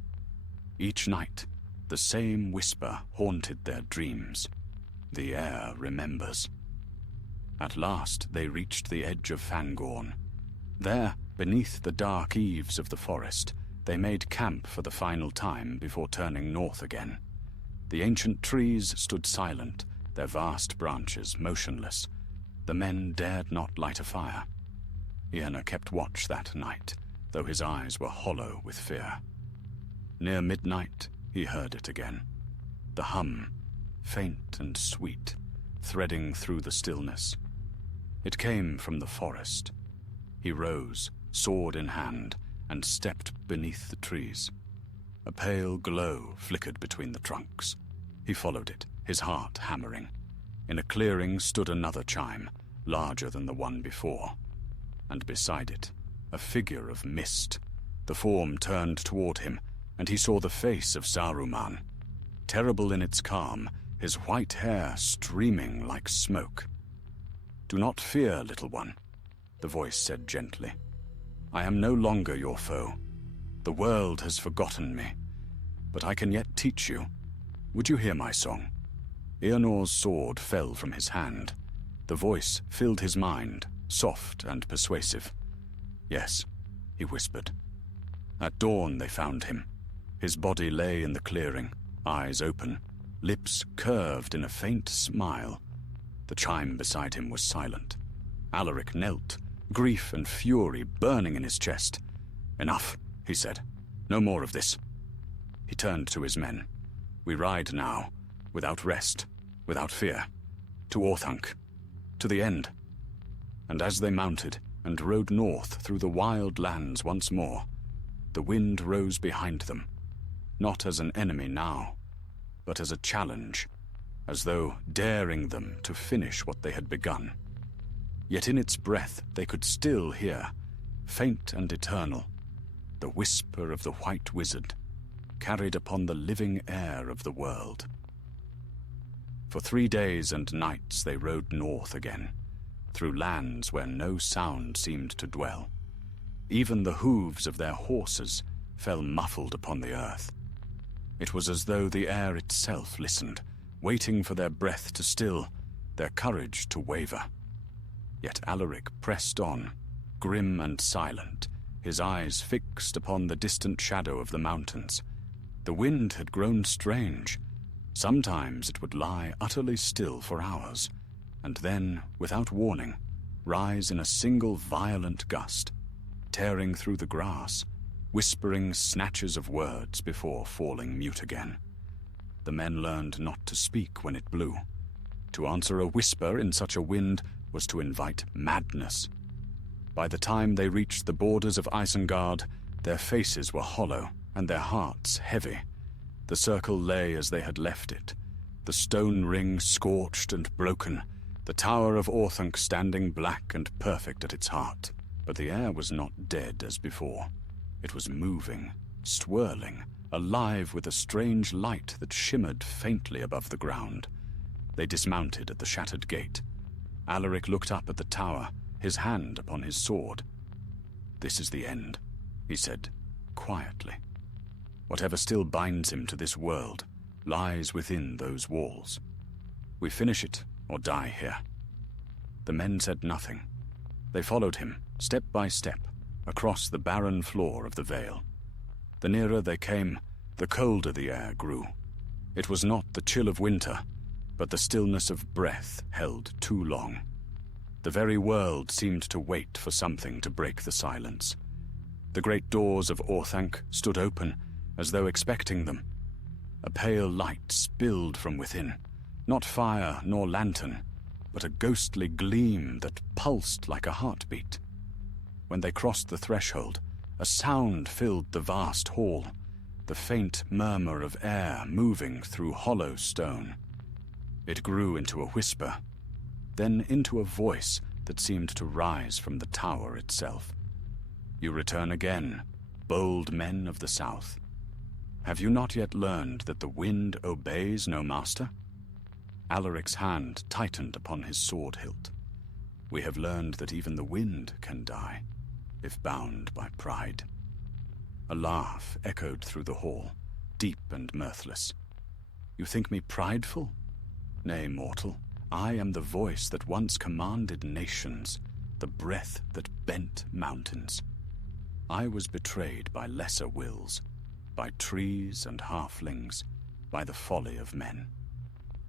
Each night, the same whisper haunted their dreams. The air remembers. At last they reached the edge of Fangorn. There, beneath the dark eaves of the forest, they made camp for the final time before turning north again. The ancient trees stood silent, their vast branches motionless. The men dared not light a fire. Éomer kept watch that night, though his eyes were hollow with fear. Near midnight, he heard it again. The hum, faint and sweet, threading through the stillness. It came from the forest. He rose, sword in hand, and stepped beneath the trees. A pale glow flickered between the trunks. He followed it, his heart hammering. In a clearing stood another chime, larger than the one before. And beside it, a figure of mist. The form turned toward him, and he saw the face of Saruman. Terrible in its calm, his white hair streaming like smoke. "Do not fear, little one," the voice said gently. "I am no longer your foe. The world has forgotten me, but I can yet teach you. Would you hear my song?" Éomer's sword fell from his hand. The voice filled his mind, soft and persuasive. "Yes," he whispered. At dawn they found him. His body lay in the clearing, eyes open, lips curved in a faint smile. The chime beside him was silent. Alaric knelt, grief and fury burning in his chest. "Enough," he said. "No more of this." He turned to his men. "We ride now, without rest, without fear, to Orthanc, to the end." And as they mounted and rode north through the wild lands once more, the wind rose behind them, not as an enemy now, but as a challenge, as though daring them to finish what they had begun. Yet in its breath they could still hear, faint and eternal, the whisper of the White Wizard, carried upon the living air of the world. For 3 days and nights they rode north again, through lands where no sound seemed to dwell. Even the hooves of their horses fell muffled upon the earth. It was as though the air itself listened, waiting for their breath to still, their courage to waver. Yet Alaric pressed on, grim and silent, his eyes fixed upon the distant shadow of the mountains. The wind had grown strange. Sometimes it would lie utterly still for hours, and then, without warning, rise in a single violent gust, tearing through the grass, whispering snatches of words before falling mute again. The men learned not to speak when it blew. To answer a whisper in such a wind was to invite madness. By the time they reached the borders of Isengard, their faces were hollow and their hearts heavy. The circle lay as they had left it, the stone ring scorched and broken, the tower of Orthanc standing black and perfect at its heart. But the air was not dead as before. It was moving, swirling, alive with a strange light that shimmered faintly above the ground. They dismounted at the shattered gate. Alaric looked up at the tower, his hand upon his sword. "This is the end," he said, quietly. "Whatever still binds him to this world lies within those walls. We finish it or die here." The men said nothing. They followed him, step by step, across the barren floor of the vale. The nearer they came, the colder the air grew. It was not the chill of winter, but the stillness of breath held too long. The very world seemed to wait for something to break the silence. The great doors of Orthanc stood open, as though expecting them. A pale light spilled from within, not fire nor lantern, but a ghostly gleam that pulsed like a heartbeat. When they crossed the threshold, a sound filled the vast hall, the faint murmur of air moving through hollow stone. It grew into a whisper, then into a voice that seemed to rise from the tower itself. "You return again, bold men of the south. Have you not yet learned that the wind obeys no master?" Alaric's hand tightened upon his sword hilt. "We have learned that even the wind can die, if bound by pride." A laugh echoed through the hall, deep and mirthless. "You think me prideful? Nay, mortal, I am the voice that once commanded nations, the breath that bent mountains. I was betrayed by lesser wills, by trees and halflings, by the folly of men.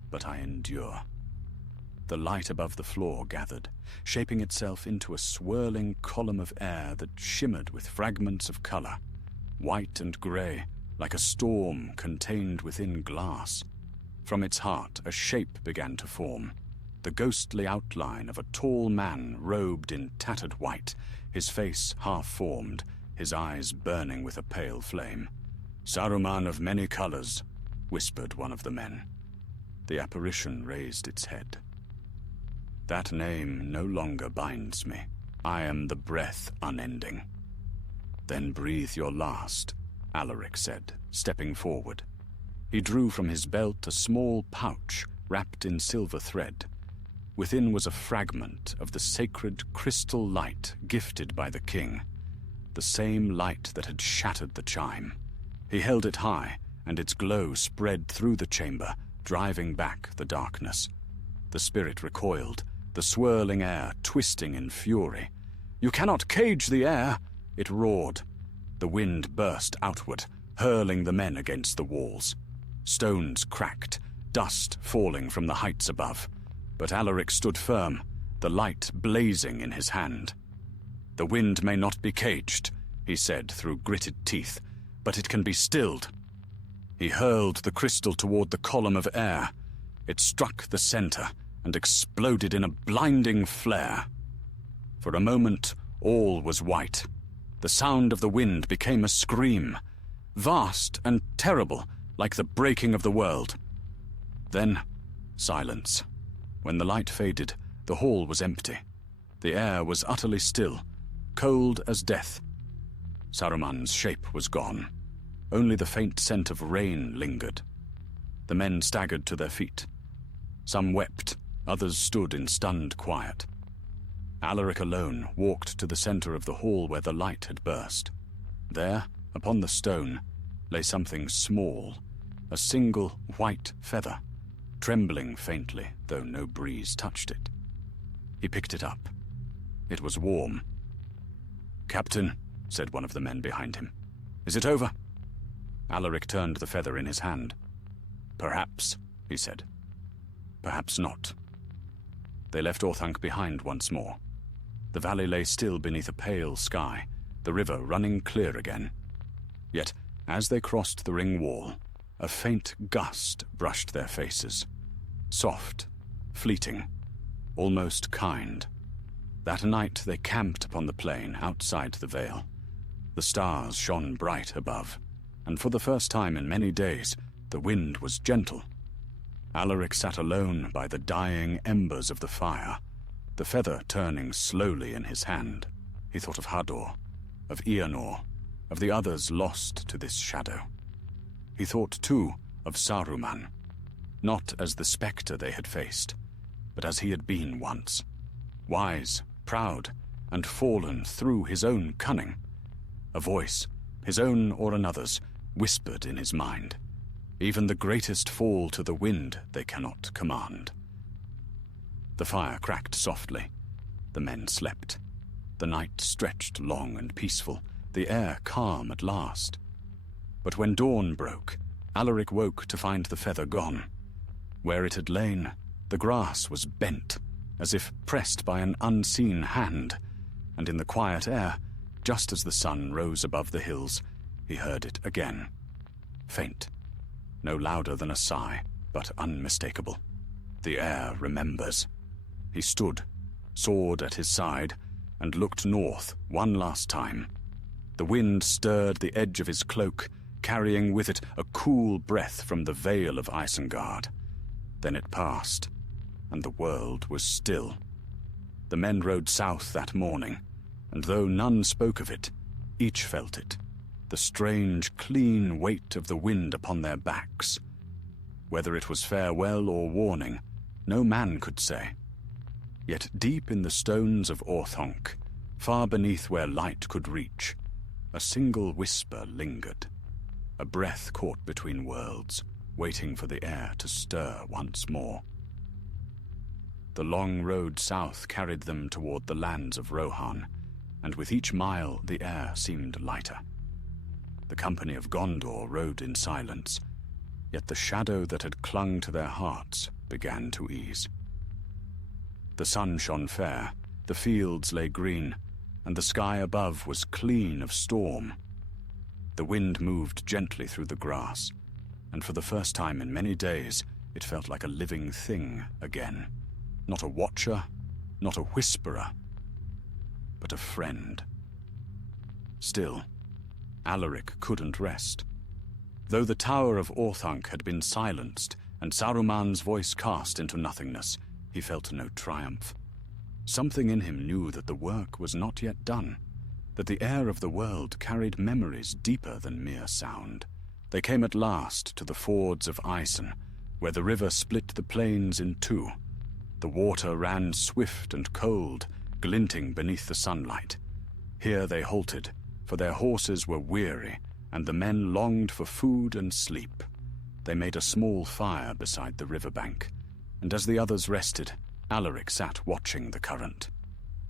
But I endure." The light above the floor gathered, shaping itself into a swirling column of air that shimmered with fragments of color, white and gray, like a storm contained within glass. From its heart a shape began to form, the ghostly outline of a tall man robed in tattered white, his face half-formed, his eyes burning with a pale flame. "Saruman of many colors," whispered one of the men. The apparition raised its head. "That name no longer binds me. I am the breath unending." "Then breathe your last," Alaric said, stepping forward. He drew from his belt a small pouch wrapped in silver thread. Within was a fragment of the sacred crystal light gifted by the king, the same light that had shattered the chime. He held it high, and its glow spread through the chamber, driving back the darkness. The spirit recoiled, the swirling air twisting in fury. "You cannot cage the air!" it roared. The wind burst outward, hurling the men against the walls. Stones cracked, dust falling from the heights above. But Alaric stood firm, the light blazing in his hand. "The wind may not be caged," he said through gritted teeth, "but it can be stilled." He hurled the crystal toward the column of air. It struck the center and exploded in a blinding flare. For a moment, all was white. The sound of the wind became a scream, vast and terrible, like the breaking of the world. Then, silence. When the light faded, the hall was empty. The air was utterly still, cold as death. Saruman's shape was gone. Only the faint scent of rain lingered. The men staggered to their feet. Some wept, others stood in stunned quiet. Alaric alone walked to the center of the hall where the light had burst. There, upon the stone, lay something small, a single white feather, trembling faintly, though no breeze touched it. He picked it up. It was warm. "Captain," said one of the men behind him, "is it over?" Alaric turned the feather in his hand. "Perhaps," he said. "Perhaps not." They left Orthanc behind once more. The valley lay still beneath a pale sky, the river running clear again. Yet, as they crossed the ring wall, a faint gust brushed their faces. Soft, fleeting, almost kind. That night they camped upon the plain outside the vale. The stars shone bright above, and for the first time in many days, the wind was gentle. Alaric sat alone by the dying embers of the fire, the feather turning slowly in his hand. He thought of Hador, of Eonor, of the others lost to this shadow. He thought, too, of Saruman, not as the spectre they had faced, but as he had been once, wise, proud, and fallen through his own cunning. A voice, his own or another's, whispered in his mind, "Even the greatest fall to the wind they cannot command." The fire cracked softly. The men slept. The night stretched long and peaceful, the air calm at last. But when dawn broke, Alaric woke to find the feather gone. Where it had lain, the grass was bent, as if pressed by an unseen hand, and in the quiet air, just as the sun rose above the hills, he heard it again. Faint, no louder than a sigh, but unmistakable. The air remembers. He stood, sword at his side, and looked north one last time. The wind stirred the edge of his cloak, carrying with it a cool breath from the vale of Isengard. Then it passed, and the world was still. The men rode south that morning, and though none spoke of it, each felt it, the strange, clean weight of the wind upon their backs. Whether it was farewell or warning, no man could say. Yet deep in the stones of Orthanc, far beneath where light could reach, a single whisper lingered, a breath caught between worlds, waiting for the air to stir once more. The long road south carried them toward the lands of Rohan, and with each mile the air seemed lighter. The company of Gondor rode in silence, yet the shadow that had clung to their hearts began to ease. The sun shone fair, the fields lay green, and the sky above was clean of storm. The wind moved gently through the grass, and for the first time in many days it felt like a living thing again. Not a watcher, not a whisperer, but a friend. Still, Alaric couldn't rest. Though the tower of Orthanc had been silenced and Saruman's voice cast into nothingness, he felt no triumph. Something in him knew that the work was not yet done, that the air of the world carried memories deeper than mere sound. They came at last to the fords of Isen, where the river split the plains in two. The water ran swift and cold, glinting beneath the sunlight. Here they halted, for their horses were weary, and the men longed for food and sleep. They made a small fire beside the riverbank, and as the others rested, Alaric sat watching the current.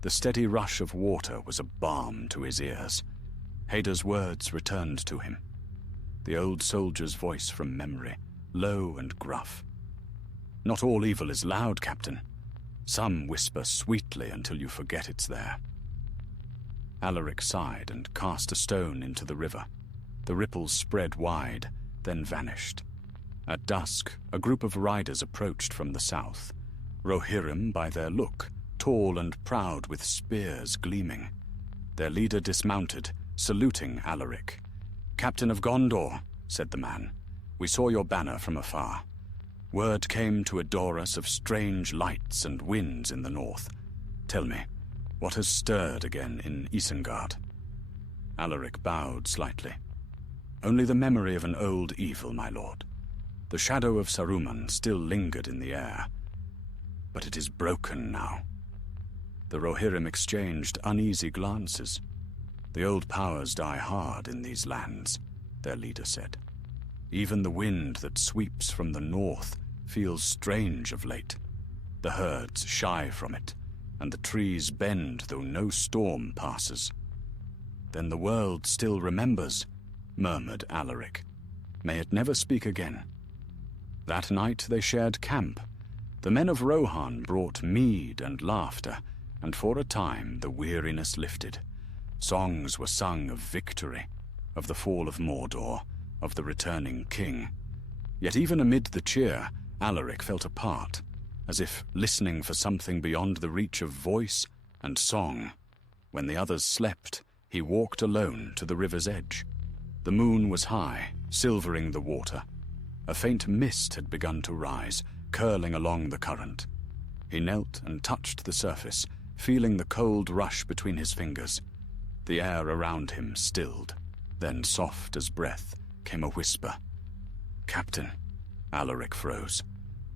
The steady rush of water was a balm to his ears. Haida's words returned to him. The old soldier's voice from memory, low and gruff. "Not all evil is loud, Captain. Some whisper sweetly until you forget it's there." Alaric sighed and cast a stone into the river. The ripples spread wide, then vanished. At dusk, a group of riders approached from the south. Rohirrim by their look, tall and proud with spears gleaming. Their leader dismounted, saluting Alaric. "Captain of Gondor," said the man, "we saw your banner from afar. Word came to adore us of strange lights and winds in the north. Tell me, what has stirred again in Isengard?" Alaric bowed slightly. "Only the memory of an old evil, my lord. The shadow of Saruman still lingered in the air. But it is broken now." The Rohirrim exchanged uneasy glances. "The old powers die hard in these lands," their leader said. "Even the wind that sweeps from the north feels strange of late. The herds shy from it, and the trees bend though no storm passes." "Then the world still remembers," murmured Alaric. May it never speak again. That night they shared camp. The men of Rohan brought mead and laughter, and for a time the weariness lifted. Songs were sung of victory, of the fall of Mordor, of the returning king. Yet even amid the cheer, Alaric felt apart, as if listening for something beyond the reach of voice and song. When the others slept, he walked alone to the river's edge. The moon was high, silvering the water. A faint mist had begun to rise, curling along the current. He knelt and touched the surface, feeling the cold rush between his fingers. The air around him stilled. Then, soft as breath, came a whisper. "Captain." Alaric froze.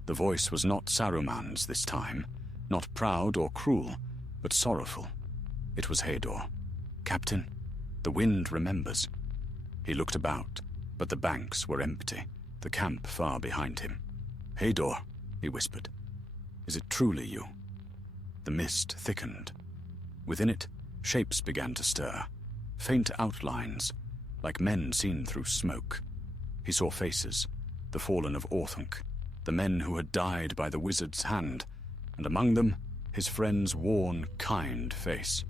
The voice was not Saruman's this time, not proud or cruel, but sorrowful. It was Hador. "Captain, the wind remembers." He looked about, but the banks were empty, the camp far behind him. "Hador," he whispered, "is it truly you?" The mist thickened. Within it, shapes began to stir, faint outlines, like men seen through smoke. He saw faces, the fallen of Orthanc, the men who had died by the wizard's hand, and among them, his friend's worn, kind face.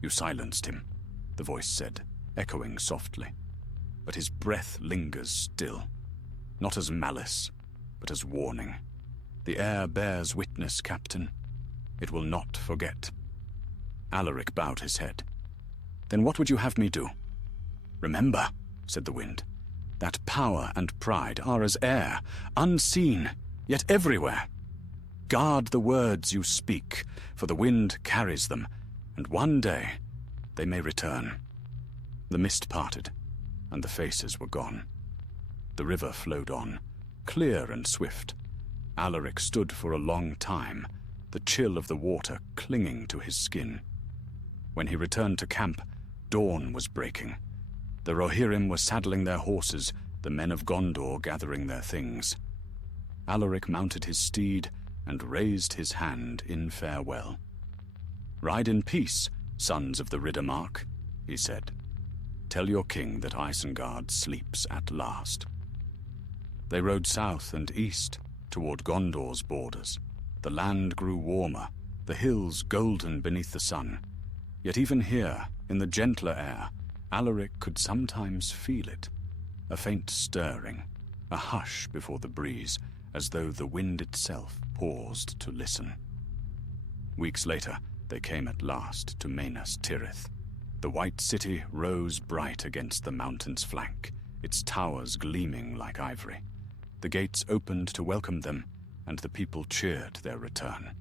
"You silenced him," the voice said, echoing softly. "But his breath lingers still, not as malice, but as warning. The air bears witness, Captain. It will not forget." Alaric bowed his head. "Then what would you have me do?" "Remember," said the wind, "that power and pride are as air, unseen, yet everywhere. Guard the words you speak, for the wind carries them, and one day they may return." The mist parted, and the faces were gone. The river flowed on, clear and swift. Alaric stood for a long time, the chill of the water clinging to his skin. When he returned to camp, dawn was breaking. The Rohirrim were saddling their horses, the men of Gondor gathering their things. Alaric mounted his steed and raised his hand in farewell. "Ride in peace, sons of the Riddermark," he said. "Tell your king that Isengard sleeps at last." They rode south and east, toward Gondor's borders. The land grew warmer, the hills golden beneath the sun. Yet even here, in the gentler air, Alaric could sometimes feel it. A faint stirring, a hush before the breeze, as though the wind itself paused to listen. Weeks later, they came at last to Minas Tirith. The white city rose bright against the mountain's flank, its towers gleaming like ivory. The gates opened to welcome them, and the people cheered their return.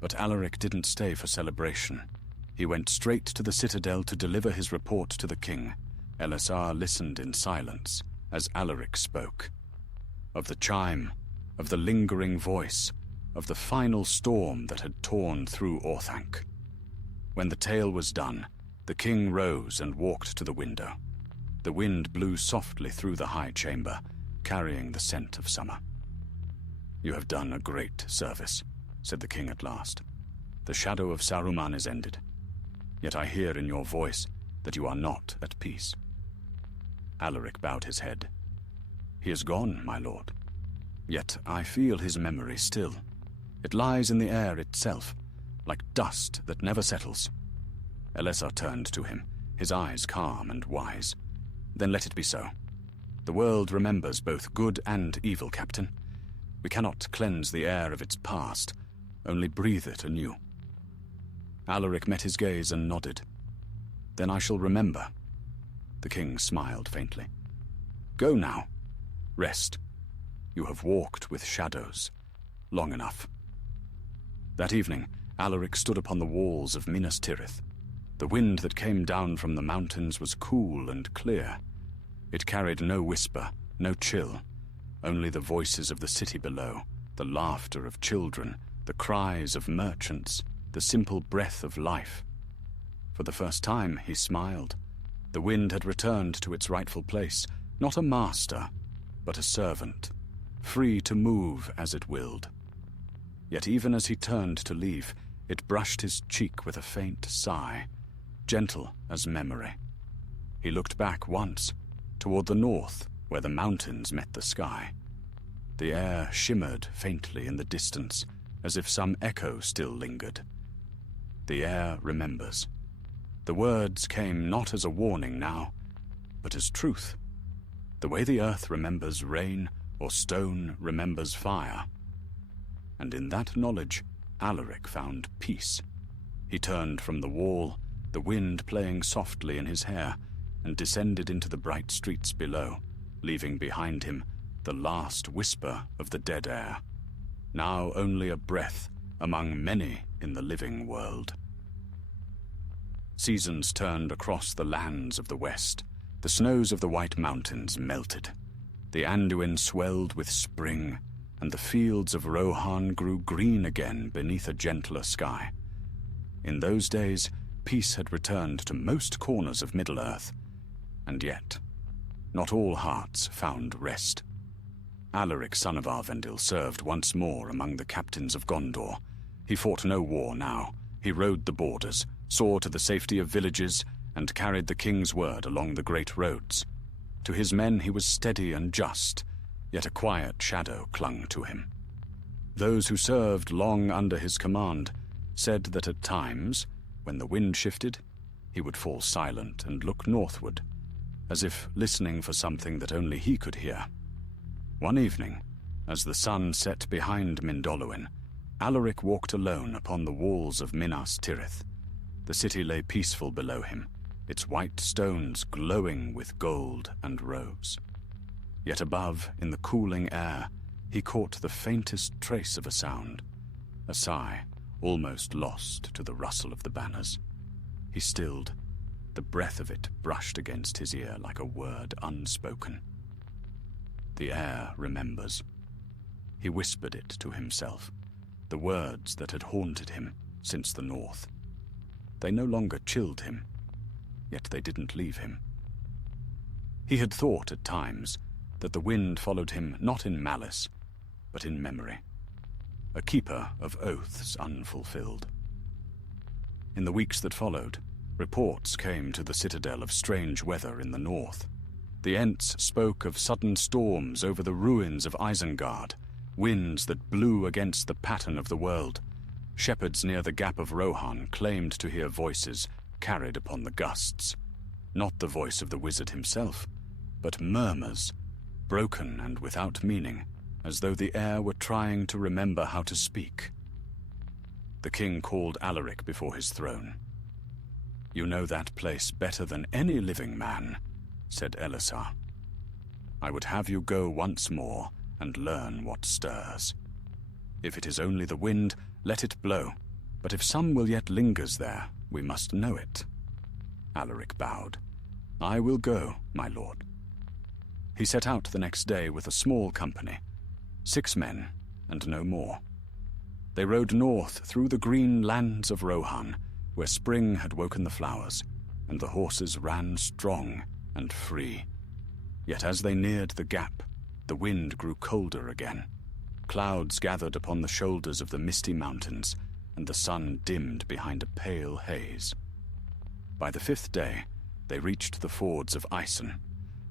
But Alaric didn't stay for celebration. He went straight to the citadel to deliver his report to the king. Elisar listened in silence as Alaric spoke. Of the chime, of the lingering voice, of the final storm that had torn through Orthanc. When the tale was done, the king rose and walked to the window. The wind blew softly through the high chamber, carrying the scent of summer. "You have done a great service," said the king at last. "The shadow of Saruman is ended. Yet I hear in your voice that you are not at peace." Alaric bowed his head. "He is gone, my lord. Yet I feel his memory still. It lies in the air itself, like dust that never settles." Elisar turned to him, his eyes calm and wise. "Then let it be so. The world remembers both good and evil, Captain. We cannot cleanse the air of its past, only breathe it anew." Alaric met his gaze and nodded. "Then I shall remember." The king smiled faintly. "Go now. Rest. You have walked with shadows long enough." That evening, Alaric stood upon the walls of Minas Tirith. The wind that came down from the mountains was cool and clear. It carried no whisper, no chill, only the voices of the city below, the laughter of children, the cries of merchants, the simple breath of life. For the first time, he smiled. The wind had returned to its rightful place, not a master, but a servant, free to move as it willed. Yet even as he turned to leave, it brushed his cheek with a faint sigh, gentle as memory. He looked back once, toward the north, where the mountains met the sky. The air shimmered faintly in the distance, as if some echo still lingered. The air remembers. The words came not as a warning now, but as truth. The way the earth remembers rain, or stone remembers fire. And in that knowledge, Alaric found peace. He turned from the wall, the wind playing softly in his hair, and descended into the bright streets below, leaving behind him the last whisper of the dead air, now only a breath among many in the living world. Seasons turned across the lands of the west. The snows of the White Mountains melted. The Anduin swelled with spring, and the fields of Rohan grew green again beneath a gentler sky. In those days, peace had returned to most corners of Middle-earth, and yet, not all hearts found rest. Alaric, son of Arvendil, served once more among the captains of Gondor. He fought no war now. He rode the borders, saw to the safety of villages, and carried the king's word along the great roads. To his men he was steady and just, yet a quiet shadow clung to him. Those who served long under his command said that at times, when the wind shifted, he would fall silent and look northward, as if listening for something that only he could hear. One evening, as the sun set behind Mindolluin, Alaric walked alone upon the walls of Minas Tirith. The city lay peaceful below him, its white stones glowing with gold and rose. Yet above, in the cooling air, he caught the faintest trace of a sound, a sigh, almost lost to the rustle of the banners. He stilled. The breath of it brushed against his ear like a word unspoken. The air remembers. He whispered it to himself, the words that had haunted him since the north. They no longer chilled him, yet they didn't leave him. He had thought at times that the wind followed him not in malice, but in memory, a keeper of oaths unfulfilled. In the weeks that followed, reports came to the citadel of strange weather in the north. The Ents spoke of sudden storms over the ruins of Isengard, winds that blew against the pattern of the world. Shepherds near the Gap of Rohan claimed to hear voices carried upon the gusts. Not the voice of the wizard himself, but murmurs, broken and without meaning, as though the air were trying to remember how to speak. The king called Alaric before his throne. "You know that place better than any living man," said Elisar. "I would have you go once more and learn what stirs. If it is only the wind, let it blow, but if some will yet lingers there, we must know it." Alaric bowed. "I will go, my lord." He set out the next day with a small company, 6 men and no more. They rode north through the green lands of Rohan, where spring had woken the flowers, and the horses ran strong and free. Yet as they neared the gap, the wind grew colder again. Clouds gathered upon the shoulders of the misty mountains, and the sun dimmed behind a pale haze. By the 5th day, they reached the fords of Isen.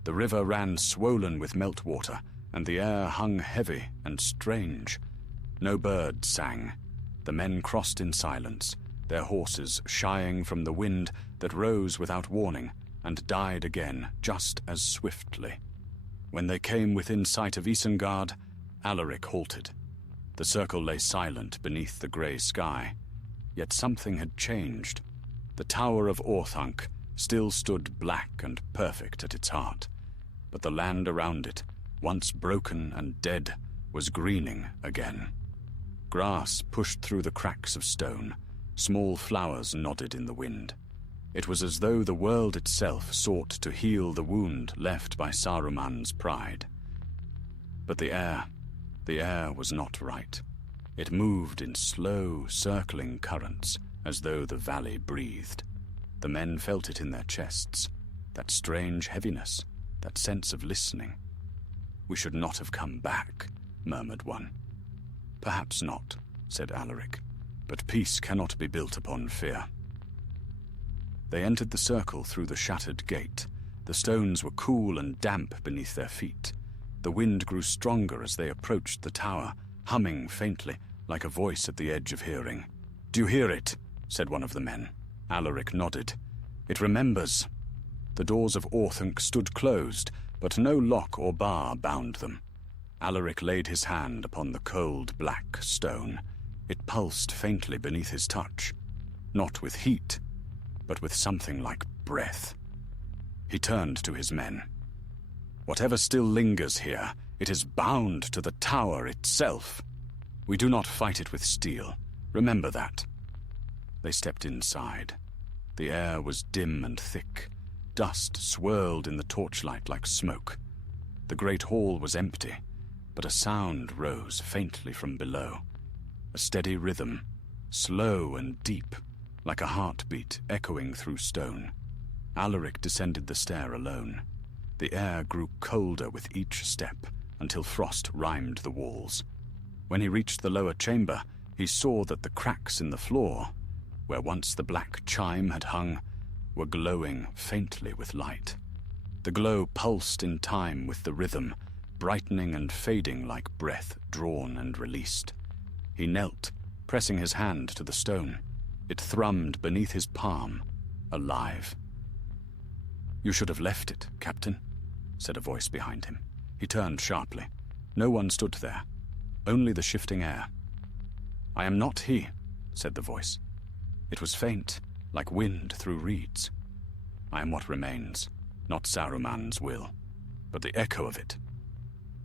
The river ran swollen with meltwater, and the air hung heavy and strange. No birds sang. The men crossed in silence, their horses shying from the wind that rose without warning and died again just as swiftly. When they came within sight of Isengard, Alaric halted. The circle lay silent beneath the grey sky, yet something had changed. The tower of Orthanc still stood black and perfect at its heart, but the land around it, once broken and dead, was greening again. Grass pushed through the cracks of stone. Small flowers nodded in the wind. It was as though the world itself sought to heal the wound left by Saruman's pride. But the air was not right. It moved in slow, circling currents, as though the valley breathed. The men felt it in their chests, that strange heaviness, that sense of listening. "We should not have come back," murmured one. "Perhaps not," said Alaric, "but peace cannot be built upon fear." They entered the circle through the shattered gate, The stones were cool and damp beneath their feet. The wind grew stronger as they approached the tower, humming faintly, like a voice at the edge of hearing. "Do you hear it?" said one of the men. Alaric nodded. "It remembers." The doors of Orthanc stood closed, but no lock or bar bound them. Alaric laid his hand upon the cold black stone. It pulsed faintly beneath his touch, not with heat, but with something like breath. He turned to his men. "Whatever still lingers here, it is bound to the tower itself. We do not fight it with steel. Remember that." They stepped inside. The air was dim and thick. Dust swirled in the torchlight like smoke. The great hall was empty, but a sound rose faintly from below. A steady rhythm, slow and deep, like a heartbeat echoing through stone. Alaric descended the stair alone. The air grew colder with each step, until frost rimed the walls. When he reached the lower chamber, he saw that the cracks in the floor, where once the black chime had hung, were glowing faintly with light. The glow pulsed in time with the rhythm, brightening and fading like breath drawn and released. He knelt, pressing his hand to the stone. It thrummed beneath his palm, alive. "You should have left it, Captain," said a voice behind him. He turned sharply. No one stood there, only the shifting air. "I am not he," said the voice. It was faint, like wind through reeds. "I am what remains, not Saruman's will, but the echo of it.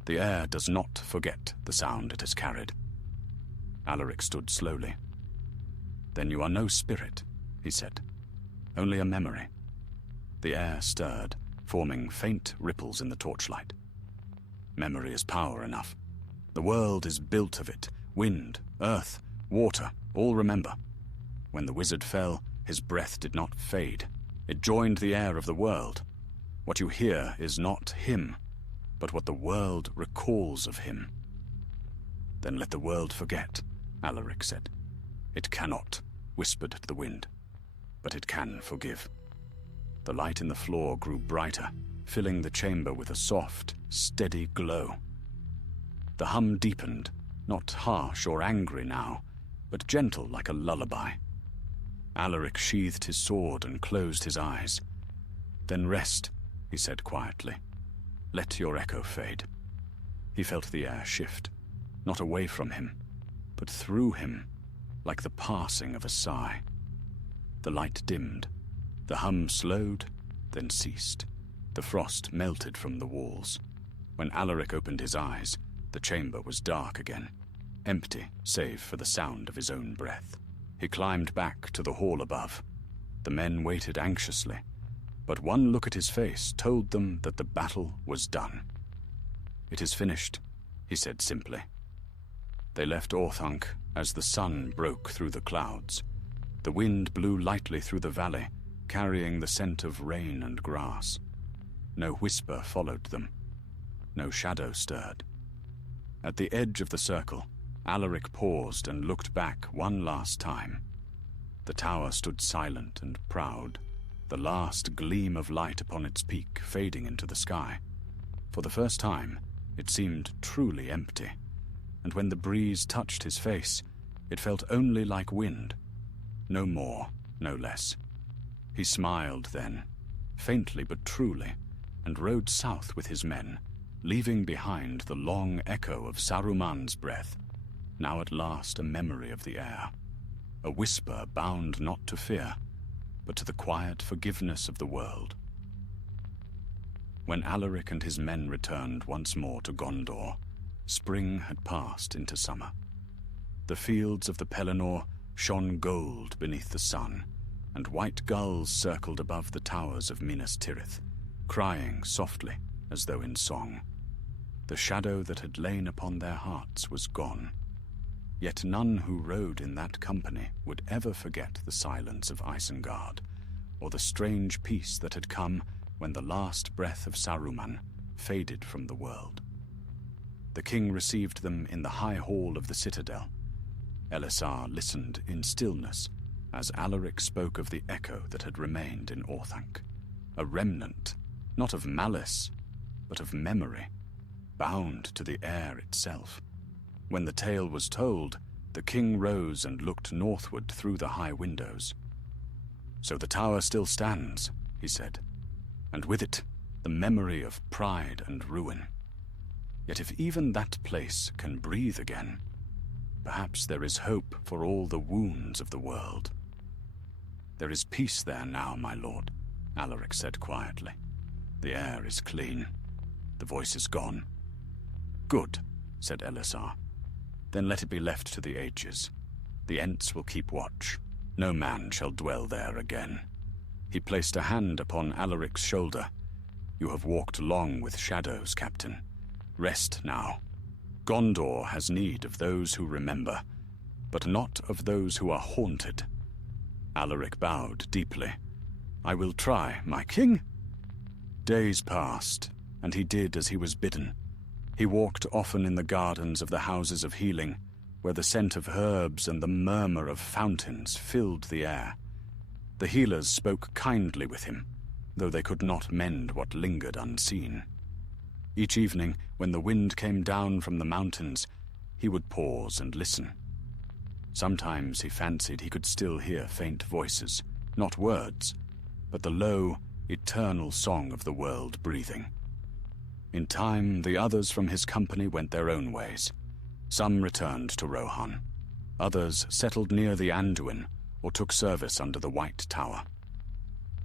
The air does not forget the sound it has carried." Alaric stood slowly. "Then you are no spirit," he said, "only a memory." The air stirred, forming faint ripples in the torchlight. "Memory is power enough. The world is built of it. Wind, earth, water, all remember. When the wizard fell, his breath did not fade. It joined the air of the world. What you hear is not him, but what the world recalls of him." "Then let the world forget," Alaric said. "It cannot," whispered the wind, "but it can forgive." The light in the floor grew brighter, filling the chamber with a soft, steady glow. The hum deepened, not harsh or angry now, but gentle like a lullaby. Alaric sheathed his sword and closed his eyes. "Then rest," he said quietly. "Let your echo fade." He felt the air shift, not away from him, but through him, like the passing of a sigh. The light dimmed. The hum slowed, then ceased. The frost melted from the walls. When Alaric opened his eyes, the chamber was dark again, empty save for the sound of his own breath. He climbed back to the hall above. The men waited anxiously, but one look at his face told them that the battle was done. "It is finished," he said simply. They left Orthanc as the sun broke through the clouds. The wind blew lightly through the valley, carrying the scent of rain and grass. No whisper followed them. No shadow stirred. At the edge of the circle, Alaric paused and looked back one last time. The tower stood silent and proud, the last gleam of light upon its peak fading into the sky. For the first time, it seemed truly empty, and when the breeze touched his face, it felt only like wind. No more, no less. He smiled then, faintly but truly, and rode south with his men, leaving behind the long echo of Saruman's breath, now at last a memory of the air, a whisper bound not to fear, but to the quiet forgiveness of the world. When Alaric and his men returned once more to Gondor, spring had passed into summer. The fields of the Pelennor shone gold beneath the sun, and white gulls circled above the towers of Minas Tirith, crying softly as though in song. The shadow that had lain upon their hearts was gone, yet none who rode in that company would ever forget the silence of Isengard, or the strange peace that had come when the last breath of Saruman faded from the world. The king received them in the high hall of the citadel. Elisar listened in stillness as Alaric spoke of the echo that had remained in Orthanc, a remnant not of malice, but of memory, bound to the air itself. When the tale was told, the king rose and looked northward through the high windows. "So the tower still stands," he said, "and with it the memory of pride and ruin. Yet if even that place can breathe again, perhaps there is hope for all the wounds of the world." "There is peace there now, my lord," Alaric said quietly. "The air is clean. The voice is gone." "Good," said Elisar. "Then let it be left to the ages. The Ents will keep watch. No man shall dwell there again." He placed a hand upon Alaric's shoulder. "You have walked long with shadows, Captain. Rest now. Gondor has need of those who remember, but not of those who are haunted." Alaric bowed deeply. "I will try, my king." Days passed, and he did as he was bidden. He walked often in the gardens of the houses of healing, where the scent of herbs and the murmur of fountains filled the air. The healers spoke kindly with him, though they could not mend what lingered unseen. Each evening, when the wind came down from the mountains, he would pause and listen. Sometimes he fancied he could still hear faint voices, not words, but the low, eternal song of the world breathing. In time, the others from his company went their own ways. Some returned to Rohan. Others settled near the Anduin or took service under the White Tower.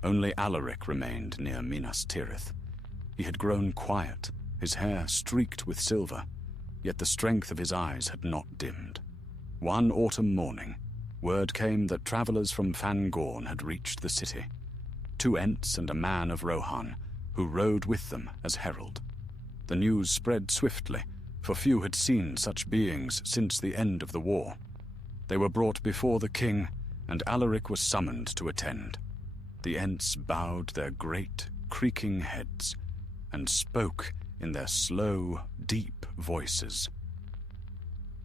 Only Alaric remained near Minas Tirith. He had grown quiet, his hair streaked with silver, yet the strength of his eyes had not dimmed. One autumn morning, word came that travelers from Fangorn had reached the city. 2 Ents and a man of Rohan, who rode with them as herald. The news spread swiftly, for few had seen such beings since the end of the war. They were brought before the king, and Alaric was summoned to attend. The Ents bowed their great, creaking heads, and spoke in their slow, deep voices.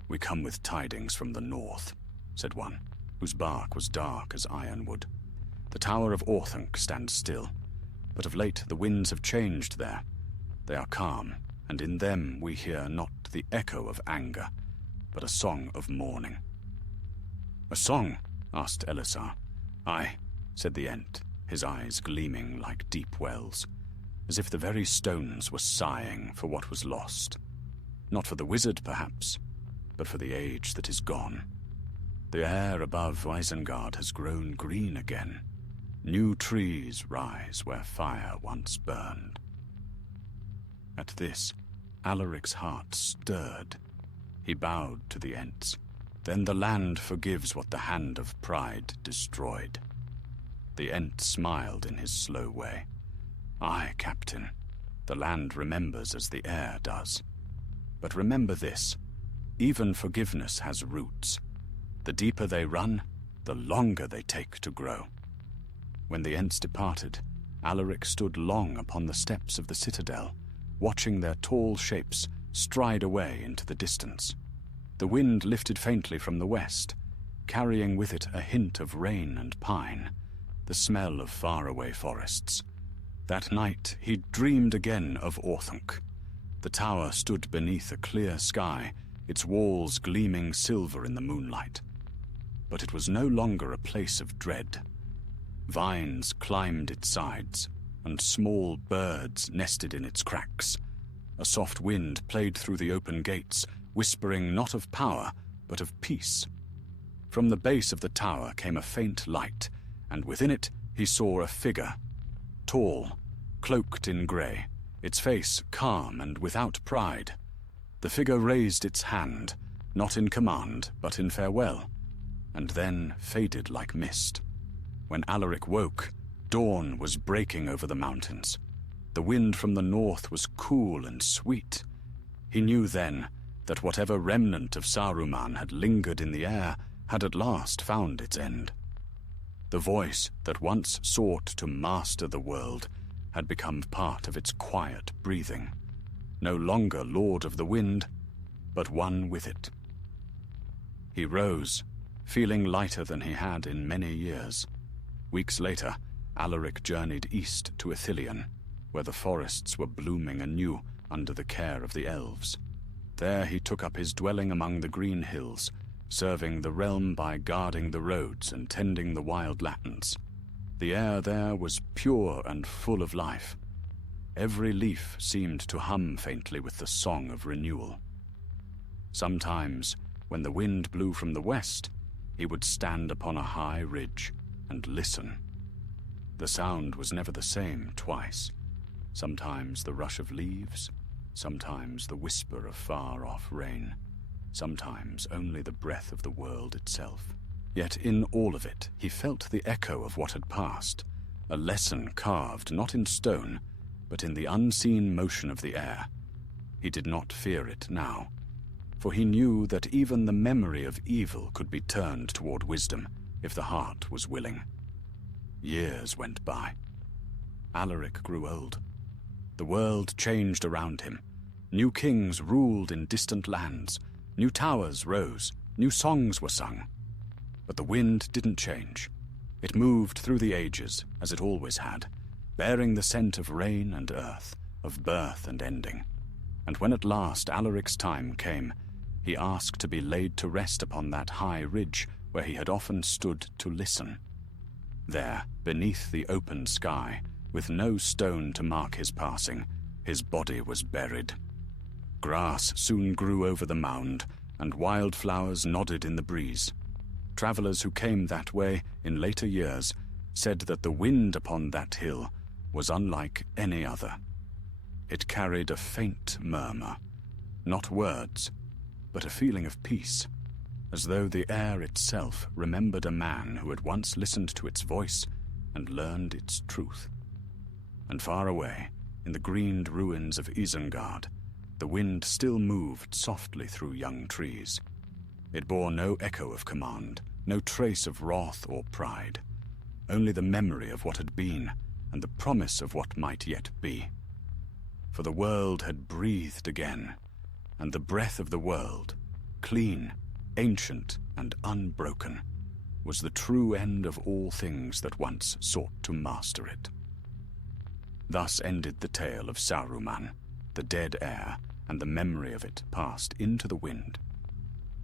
"We come with tidings from the north," said one, whose bark was dark as ironwood. "The Tower of Orthanc stands still, but of late the winds have changed there. They are calm, and in them we hear not the echo of anger, but a song of mourning." "A song?" asked Elisar. "Aye," said the Ent, his eyes gleaming like deep wells, as if the very stones were sighing for what was lost. Not for the wizard, perhaps, but for the age that is gone. The air above Isengard has grown green again. New trees rise where fire once burned. At this, Alaric's heart stirred. He bowed to the Ents. Then the land forgives what the hand of pride destroyed. The Ent smiled in his slow way. "Aye, Captain, the land remembers as the air does. But remember this, even forgiveness has roots. The deeper they run, the longer they take to grow." When the Ents departed, Alaric stood long upon the steps of the citadel, watching their tall shapes stride away into the distance. The wind lifted faintly from the west, carrying with it a hint of rain and pine, the smell of faraway forests. That night he dreamed again of Orthanc. The tower stood beneath a clear sky, its walls gleaming silver in the moonlight. But it was no longer a place of dread. Vines climbed its sides, and small birds nested in its cracks. A soft wind played through the open gates, whispering not of power, but of peace. From the base of the tower came a faint light, and within it he saw a figure, tall, cloaked in grey, its face calm and without pride. The figure raised its hand, not in command, but in farewell, and then faded like mist. When Alaric woke, dawn was breaking over the mountains. The wind from the north was cool and sweet. He knew then that whatever remnant of Saruman had lingered in the air had at last found its end. The voice that once sought to master the world had become part of its quiet breathing, no longer lord of the wind, but one with it. He rose, feeling lighter than he had in many years. Weeks later, Alaric journeyed east to Ithilien. where the forests were blooming anew under the care of the elves. There he took up his dwelling among the green hills, serving the realm by guarding the roads and tending the wild lands. The air there was pure and full of life. Every leaf seemed to hum faintly with the song of renewal. Sometimes, when the wind blew from the west, he would stand upon a high ridge and listen. The sound was never the same twice. Sometimes the rush of leaves, sometimes the whisper of far-off rain, sometimes only the breath of the world itself. Yet in all of it, he felt the echo of what had passed, a lesson carved not in stone, but in the unseen motion of the air. He did not fear it now, for he knew that even the memory of evil could be turned toward wisdom if the heart was willing. Years went by. Alaric grew old. The world changed around him. New kings ruled in distant lands. New towers rose. New songs were sung. But the wind didn't change. It moved through the ages, as it always had, bearing the scent of rain and earth, of birth and ending. And when at last Alaric's time came, he asked to be laid to rest upon that high ridge where he had often stood to listen. There, beneath the open sky, with no stone to mark his passing, his body was buried. Grass soon grew over the mound, and wildflowers nodded in the breeze. Travelers who came that way in later years said that the wind upon that hill was unlike any other. It carried a faint murmur, not words, but a feeling of peace, as though the air itself remembered a man who had once listened to its voice and learned its truth. And far away, in the greened ruins of Isengard, the wind still moved softly through young trees. It bore no echo of command, no trace of wrath or pride, only the memory of what had been and the promise of what might yet be. For the world had breathed again, and the breath of the world, clean, ancient, and unbroken, was the true end of all things that once sought to master it. Thus ended the tale of Saruman, the dead heir, and the memory of it passed into the wind.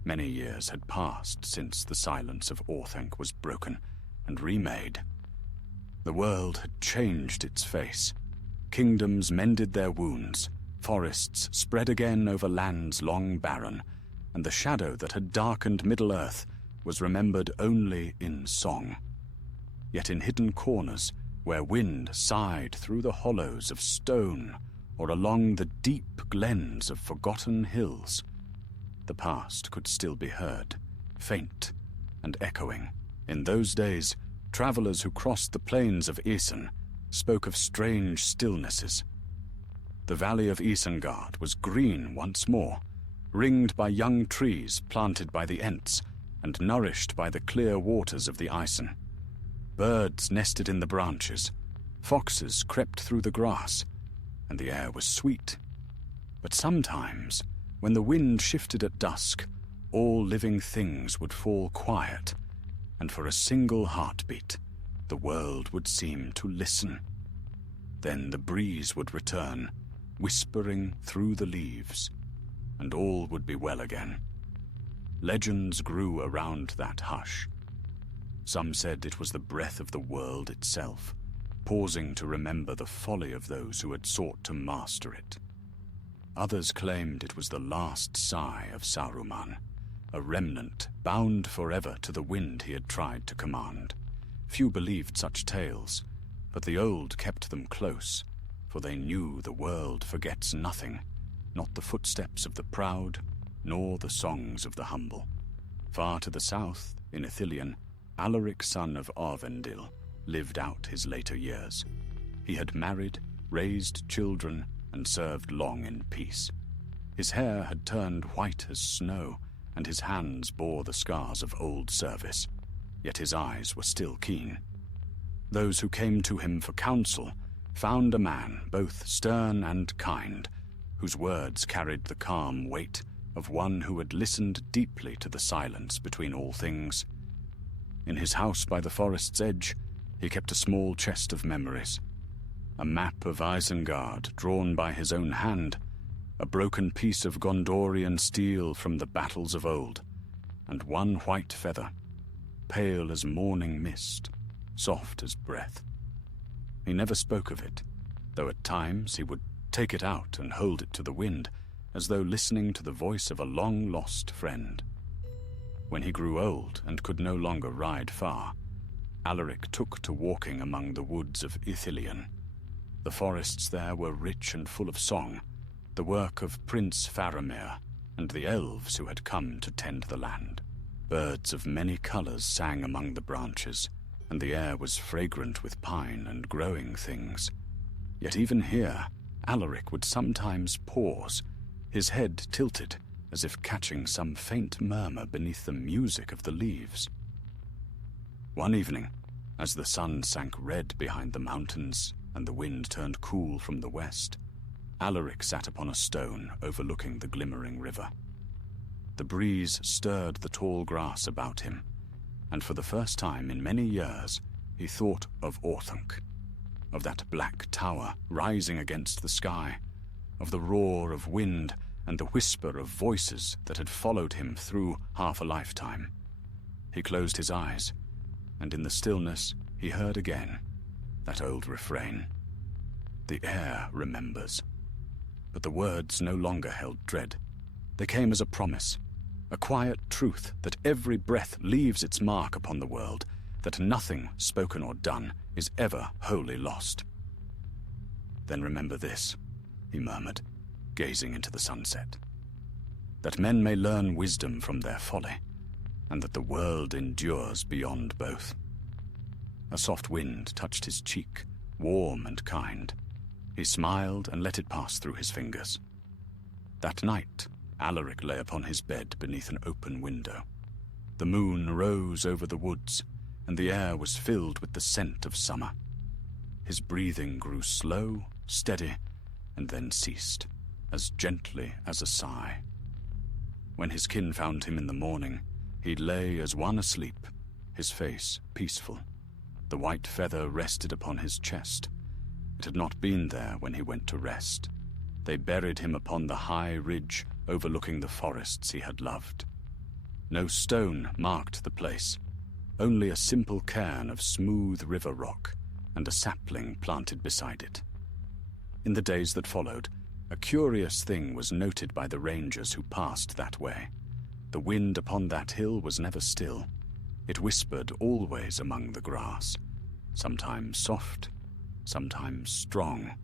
Many years had passed since the silence of Orthanc was broken and remade. The world had changed its face. Kingdoms mended their wounds, forests spread again over lands long barren, and the shadow that had darkened Middle-earth was remembered only in song. Yet in hidden corners, where wind sighed through the hollows of stone or along the deep glens of forgotten hills, the past could still be heard, faint and echoing. In those days, travelers who crossed the plains of Isen spoke of strange stillnesses. The valley of Isengard was green once more, ringed by young trees planted by the Ents and nourished by the clear waters of the Isen. Birds nested in the branches, foxes crept through the grass, and the air was sweet. But sometimes, when the wind shifted at dusk, all living things would fall quiet, and for a single heartbeat, the world would seem to listen. Then the breeze would return, whispering through the leaves, and all would be well again. Legends grew around that hush. Some said it was the breath of the world itself, pausing to remember the folly of those who had sought to master it. Others claimed it was the last sigh of Saruman, a remnant bound forever to the wind he had tried to command. Few believed such tales, but the old kept them close, for they knew the world forgets nothing, not the footsteps of the proud, nor the songs of the humble. Far to the south, in Ithilien, Alaric, son of Arvendil, lived out his later years. He had married, raised children, and served long in peace. His hair had turned white as snow, and his hands bore the scars of old service, yet his eyes were still keen. Those who came to him for counsel found a man both stern and kind, whose words carried the calm weight of one who had listened deeply to the silence between all things. In his house by the forest's edge, he kept a small chest of memories. a map of Isengard drawn by his own hand, a broken piece of Gondorian steel from the battles of old, and one white feather, pale as morning mist, soft as breath. He never spoke of it, though at times he would take it out and hold it to the wind, as though listening to the voice of a long-lost friend. When he grew old and could no longer ride far, Alaric took to walking among the woods of Ithilien. The forests there were rich and full of song, the work of Prince Faramir and the elves who had come to tend the land. Birds of many colors sang among the branches, and the air was fragrant with pine and growing things. Yet even here, Alaric would sometimes pause, his head tilted, as if catching some faint murmur beneath the music of the leaves. One evening, as the sun sank red behind the mountains and the wind turned cool from the west, Alaric sat upon a stone overlooking the glimmering river. The breeze stirred the tall grass about him, and for the first time in many years he thought of Orthanc, of that black tower rising against the sky, of the roar of wind and the whisper of voices that had followed him through half a lifetime. He closed his eyes, and in the stillness he heard again that old refrain. The air remembers. But the words no longer held dread. They came as a promise, a quiet truth that every breath leaves its mark upon the world, that nothing spoken or done is ever wholly lost. "Then remember this," he murmured, gazing into the sunset, "that men may learn wisdom from their folly, and that the world endures beyond both." A soft wind touched his cheek, warm and kind. He smiled and let it pass through his fingers. That night, Alaric lay upon his bed beneath an open window. The moon rose over the woods, and the air was filled with the scent of summer. His breathing grew slow, steady, and then ceased, as gently as a sigh. When his kin found him in the morning, he lay as one asleep, his face peaceful. The white feather rested upon his chest. It had not been there when he went to rest. They buried him upon the high ridge overlooking the forests he had loved. No stone marked the place, only a simple cairn of smooth river rock and a sapling planted beside it. In the days that followed, a curious thing was noted by the rangers who passed that way. The wind upon that hill was never still. It whispered always among the grass, sometimes soft, sometimes strong,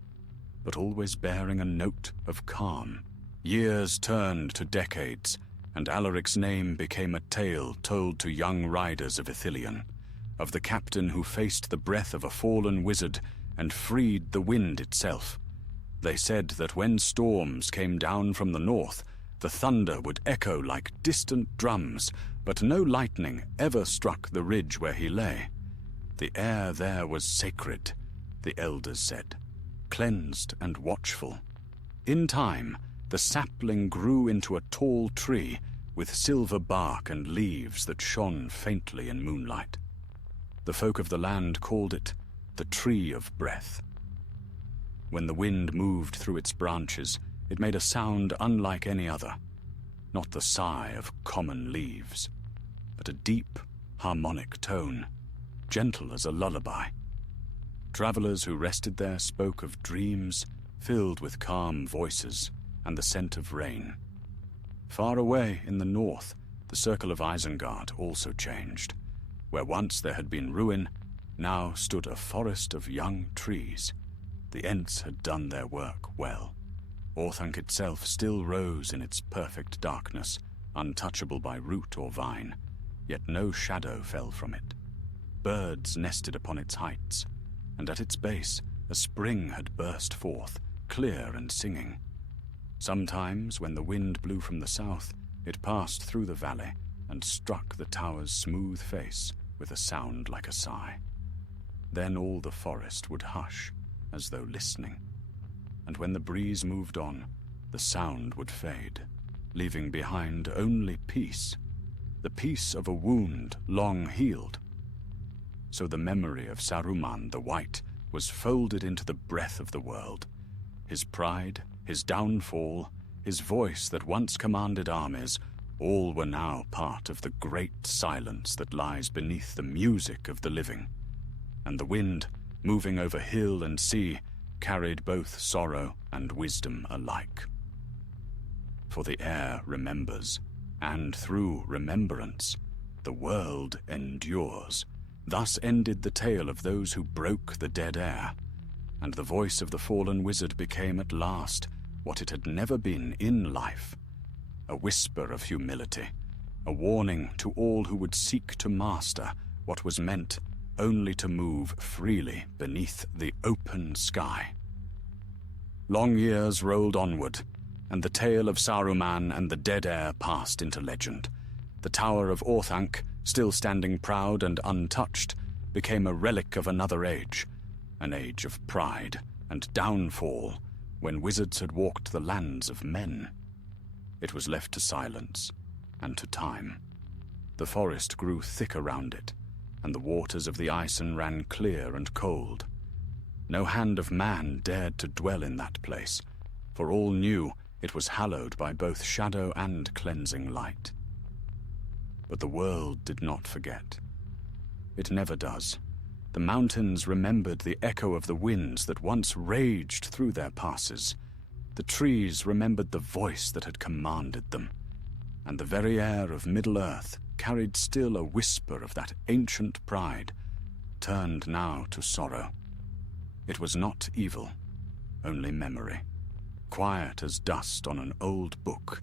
but always bearing a note of calm. Years turned to decades, and Alaric's name became a tale told to young riders of Ithilien, of the captain who faced the breath of a fallen wizard and freed the wind itself. They said that when storms came down from the north, the thunder would echo like distant drums, but no lightning ever struck the ridge where he lay. The air there was sacred, the elders said, cleansed and watchful. In time, the sapling grew into a tall tree with silver bark and leaves that shone faintly in moonlight. The folk of the land called it the Tree of Breath. When the wind moved through its branches, it made a sound unlike any other, not the sigh of common leaves, but a deep, harmonic tone, gentle as a lullaby. Travelers who rested there spoke of dreams filled with calm voices and the scent of rain. Far away in the north, the circle of Isengard also changed. Where once there had been ruin, now stood a forest of young trees. The Ents had done their work well. Orthanc itself still rose in its perfect darkness, untouchable by root or vine, yet no shadow fell from it. Birds nested upon its heights, and at its base a spring had burst forth, clear and singing. Sometimes, when the wind blew from the south, it passed through the valley and struck the tower's smooth face with a sound like a sigh. Then all the forest would hush, as though listening, and when the breeze moved on, the sound would fade, leaving behind only peace, the peace of a wound long healed. So the memory of Saruman the White was folded into the breath of the world. His pride, his downfall, his voice that once commanded armies, all were now part of the great silence that lies beneath the music of the living. And the wind, moving over hill and sea, carried both sorrow and wisdom alike. For the air remembers, and through remembrance, the world endures. Thus ended the tale of those who broke the dead air, and the voice of the fallen wizard became at last what it had never been in life, a whisper of humility, a warning to all who would seek to master what was meant only to move freely beneath the open sky. Long years rolled onward, and the tale of Saruman and the dead air passed into legend. The Tower of Orthanc, still standing proud and untouched, became a relic of another age, an age of pride and downfall, when wizards had walked the lands of men. It was left to silence and to time. The forest grew thick around it, and the waters of the Isen ran clear and cold. No hand of man dared to dwell in that place, for all knew it was hallowed by both shadow and cleansing light. But the world did not forget. It never does. The mountains remembered the echo of the winds that once raged through their passes. The trees remembered the voice that had commanded them, and the very air of Middle-earth carried still a whisper of that ancient pride, turned now to sorrow. It was not evil, only memory, quiet as dust on an old book.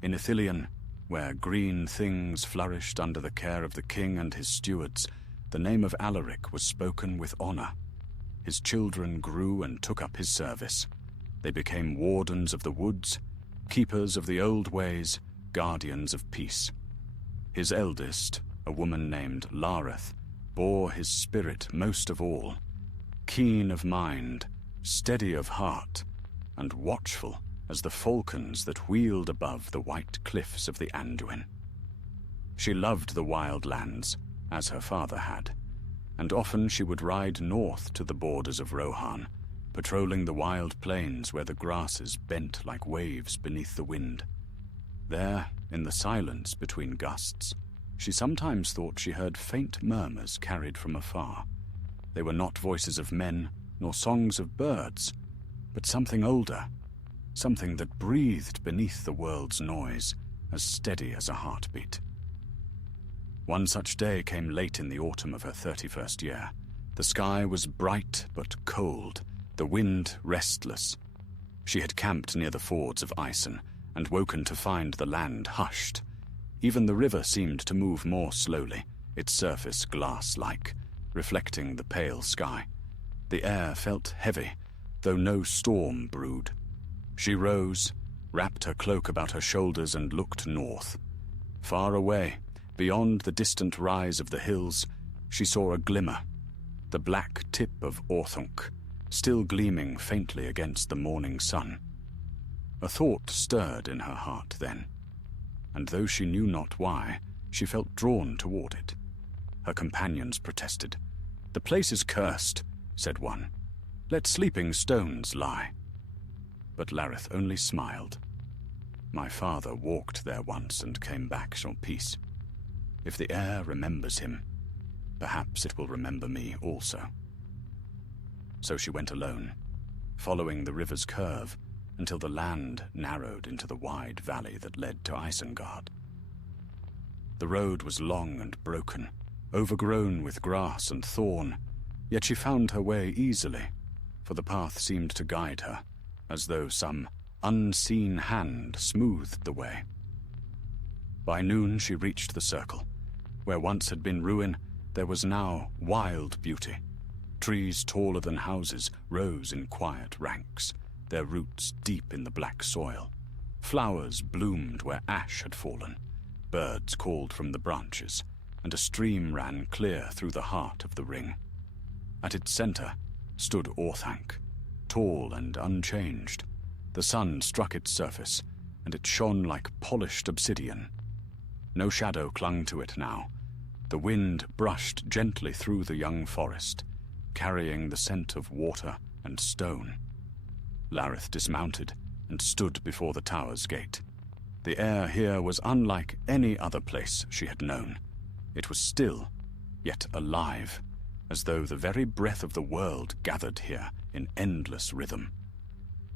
In Ithilien, where green things flourished under the care of the king and his stewards, the name of Alaric was spoken with honor. His children grew and took up his service. They became wardens of the woods, keepers of the old ways, guardians of peace. His eldest, a woman named Lareth, bore his spirit most of all, keen of mind, steady of heart, and watchful as the falcons that wheeled above the white cliffs of the Anduin. She loved the wild lands, as her father had, and often she would ride north to the borders of Rohan, patrolling the wild plains where the grasses bent like waves beneath the wind. There, in the silence between gusts, she sometimes thought she heard faint murmurs carried from afar. They were not voices of men, nor songs of birds, but something older, something that breathed beneath the world's noise, as steady as a heartbeat. One such day came late in the autumn of her 31st year. The sky was bright but cold, the wind restless. She had camped near the fords of Isen, and woken to find the land hushed. Even the river seemed to move more slowly, its surface glass-like, reflecting the pale sky. The air felt heavy, though no storm brewed. She rose, wrapped her cloak about her shoulders, and looked north. Far away, beyond the distant rise of the hills, she saw a glimmer, the black tip of Orthanc, still gleaming faintly against the morning sun. A thought stirred in her heart then, and though she knew not why, she felt drawn toward it. Her companions protested. "The place is cursed," said one. "Let sleeping stones lie." But Lareth only smiled. "My father walked there once and came back so peace. If the air remembers him, perhaps it will remember me also." So she went alone, following the river's curve until the land narrowed into the wide valley that led to Isengard. The road was long and broken, overgrown with grass and thorn, yet she found her way easily, for the path seemed to guide her, as though some unseen hand smoothed the way. By noon she reached the circle. Where once had been ruin, there was now wild beauty. Trees taller than houses rose in quiet ranks, their roots deep in the black soil. Flowers bloomed where ash had fallen. Birds called from the branches, and a stream ran clear through the heart of the ring. At its center stood Orthanc, tall and unchanged. The sun struck its surface, and it shone like polished obsidian. No shadow clung to it now. The wind brushed gently through the young forest, carrying the scent of water and stone. Lareth dismounted and stood before the tower's gate. The air here was unlike any other place she had known. It was still, yet alive, as though the very breath of the world gathered here in endless rhythm.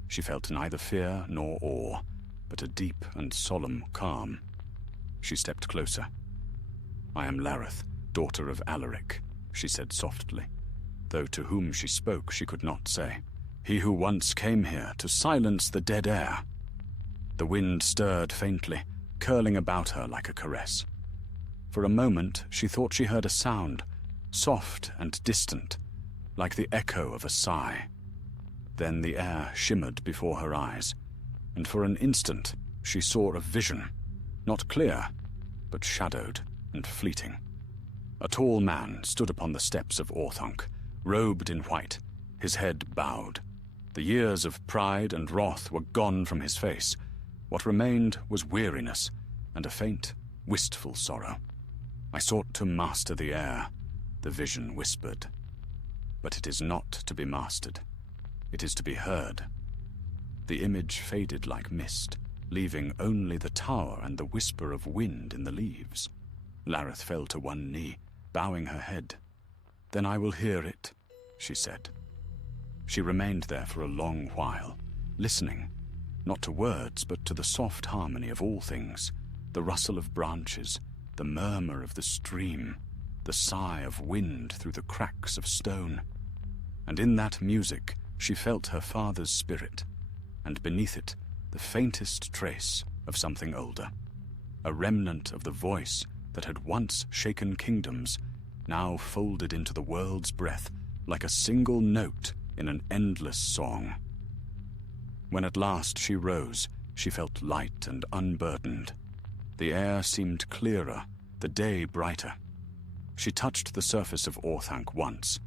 She felt neither fear nor awe, but a deep and solemn calm. She stepped closer. "I am Lareth, daughter of Alaric," she said softly, though to whom she spoke she could not say. "He who once came here to silence the dead air." The wind stirred faintly, curling about her like a caress. For a moment she thought she heard a sound, soft and distant, like the echo of a sigh. Then the air shimmered before her eyes, and for an instant she saw a vision, not clear, but shadowed and fleeting. A tall man stood upon the steps of Orthanc, robed in white, his head bowed. The years of pride and wrath were gone from his face. What remained was weariness and a faint, wistful sorrow. "I sought to master the air," the vision whispered. "But it is not to be mastered. It is to be heard." The image faded like mist, leaving only the tower and the whisper of wind in the leaves. Lareth fell to one knee, bowing her head. "Then I will hear it," she said. She remained there for a long while, listening, not to words, but to the soft harmony of all things, the rustle of branches, the murmur of the stream, the sigh of wind through the cracks of stone. And in that music she felt her father's spirit, and beneath it the faintest trace of something older, a remnant of the voice that had once shaken kingdoms, now folded into the world's breath like a single note in an endless song. When at last she rose, she felt light and unburdened. The air seemed clearer, the day brighter. She touched the surface of Orthanc once,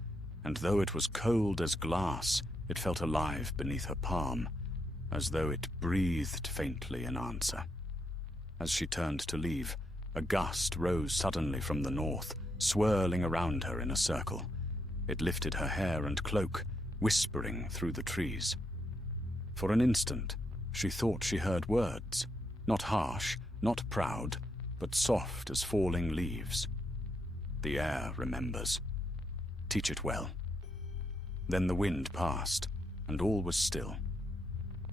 and though it was cold as glass, it felt alive beneath her palm, as though it breathed faintly in answer. As she turned to leave, a gust rose suddenly from the north, swirling around her in a circle. It lifted her hair and cloak, whispering through the trees. For an instant, she thought she heard words, not harsh, not proud, but soft as falling leaves. The air remembers. Teach it well. Then the wind passed, and all was still.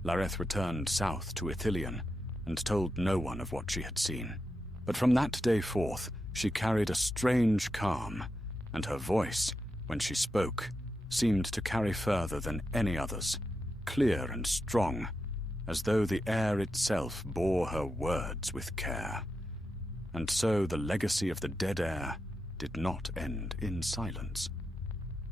Lareth returned south to Ithilien, and told no one of what she had seen. But from that day forth, she carried a strange calm, and her voice, when she spoke, seemed to carry further than any other's, clear and strong, as though the air itself bore her words with care. And so the legacy of the dead air did not end in silence.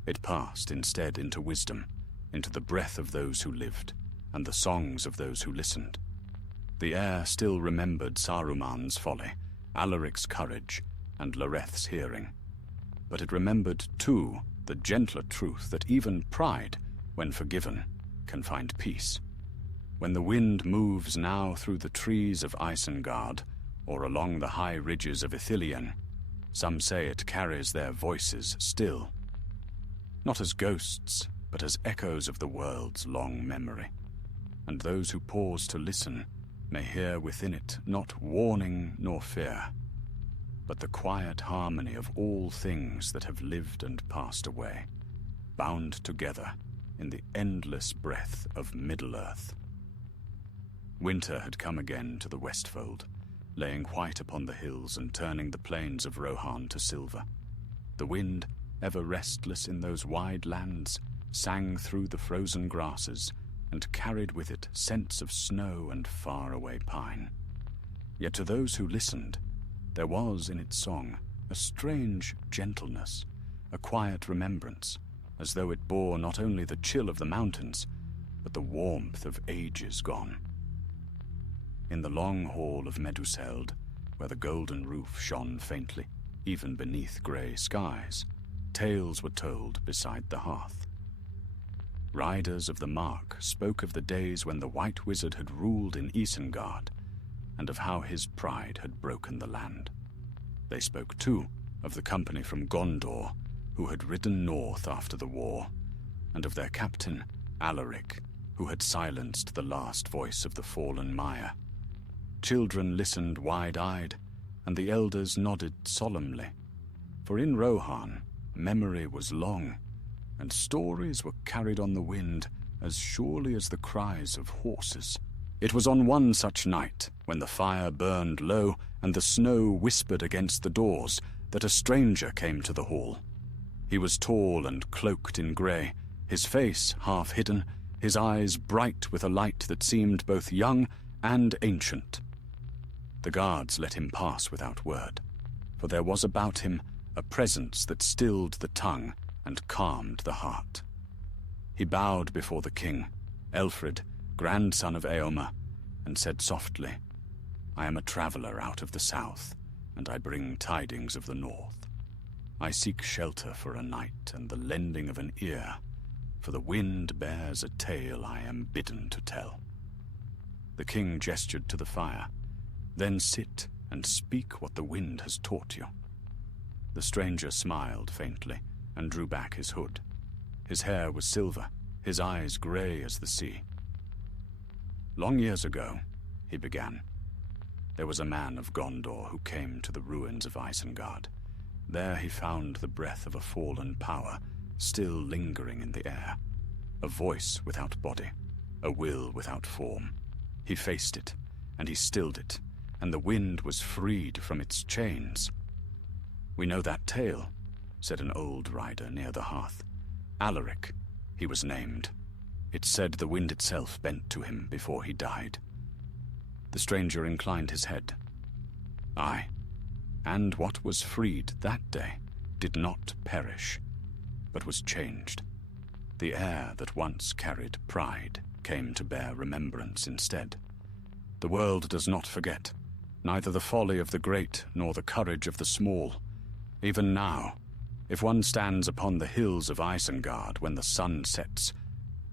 It passed instead into wisdom, into the breath of those who lived, and the songs of those who listened. The air still remembered Saruman's folly, Alaric's courage, and Lareth's hearing. But it remembered, too, the gentler truth that even pride, when forgiven, can find peace. When the wind moves now through the trees of Isengard, or along the high ridges of Ithilien, some say it carries their voices still. Not as ghosts, but as echoes of the world's long memory. And those who pause to listen may hear within it not warning nor fear, but the quiet harmony of all things that have lived and passed away, bound together in the endless breath of Middle-earth. Winter had come again to the Westfold, laying white upon the hills and turning the plains of Rohan to silver. The wind, ever restless in those wide lands, sang through the frozen grasses and carried with it scents of snow and far-away pine. Yet to those who listened, there was in its song a strange gentleness, a quiet remembrance, as though it bore not only the chill of the mountains, but the warmth of ages gone. In the long hall of Meduseld, where the golden roof shone faintly, even beneath grey skies, tales were told beside the hearth. Riders of the Mark spoke of the days when the White Wizard had ruled in Isengard, and of how his pride had broken the land. They spoke, too, of the company from Gondor, who had ridden north after the war, and of their captain, Alaric, who had silenced the last voice of the fallen Maya. Children listened wide-eyed, and the elders nodded solemnly, for in Rohan, memory was long, and stories were carried on the wind as surely as the cries of horses. It was on one such night, when the fire burned low and the snow whispered against the doors, that a stranger came to the hall. He was tall and cloaked in grey, his face half hidden, his eyes bright with a light that seemed both young and ancient. The guards let him pass without word, for there was about him a presence that stilled the tongue and calmed the heart. He bowed before the king, Elfred, grandson of Eomer, and said softly, "I am a traveller out of the south, and I bring tidings of the north. I seek shelter for a night and the lending of an ear, for the wind bears a tale I am bidden to tell." The king gestured to the fire. "Then sit and speak what the wind has taught you." The stranger smiled faintly and drew back his hood. His hair was silver, his eyes grey as the sea. "Long years ago," he began, "there was a man of Gondor who came to the ruins of Isengard. There he found the breath of a fallen power still lingering in the air, a voice without body, a will without form. He faced it, and he stilled it, and the wind was freed from its chains." "We know that tale," said an old rider near the hearth. "Alaric, he was named. It said the wind itself bent to him before he died." The stranger inclined his head. "Aye, and what was freed that day did not perish, but was changed. The air that once carried pride came to bear remembrance instead. The world does not forget, neither the folly of the great nor the courage of the small. Even now, if one stands upon the hills of Isengard when the sun sets,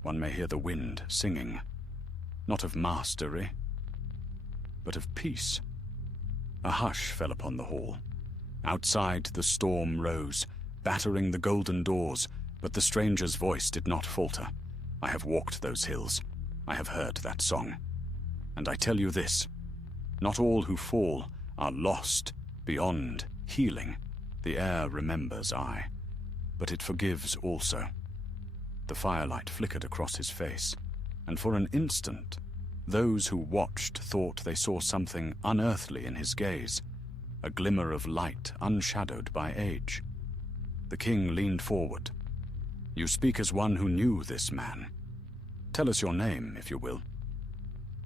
one may hear the wind singing, not of mastery, but of peace." A hush fell upon the hall. Outside the storm rose, battering the golden doors, but the stranger's voice did not falter. "I have walked those hills. I have heard that song. And I tell you this, not all who fall are lost beyond healing. The air remembers, aye, but it forgives also." The firelight flickered across his face, and for an instant, those who watched thought they saw something unearthly in his gaze, a glimmer of light unshadowed by age. The king leaned forward. "You speak as one who knew this man. Tell us your name, if you will."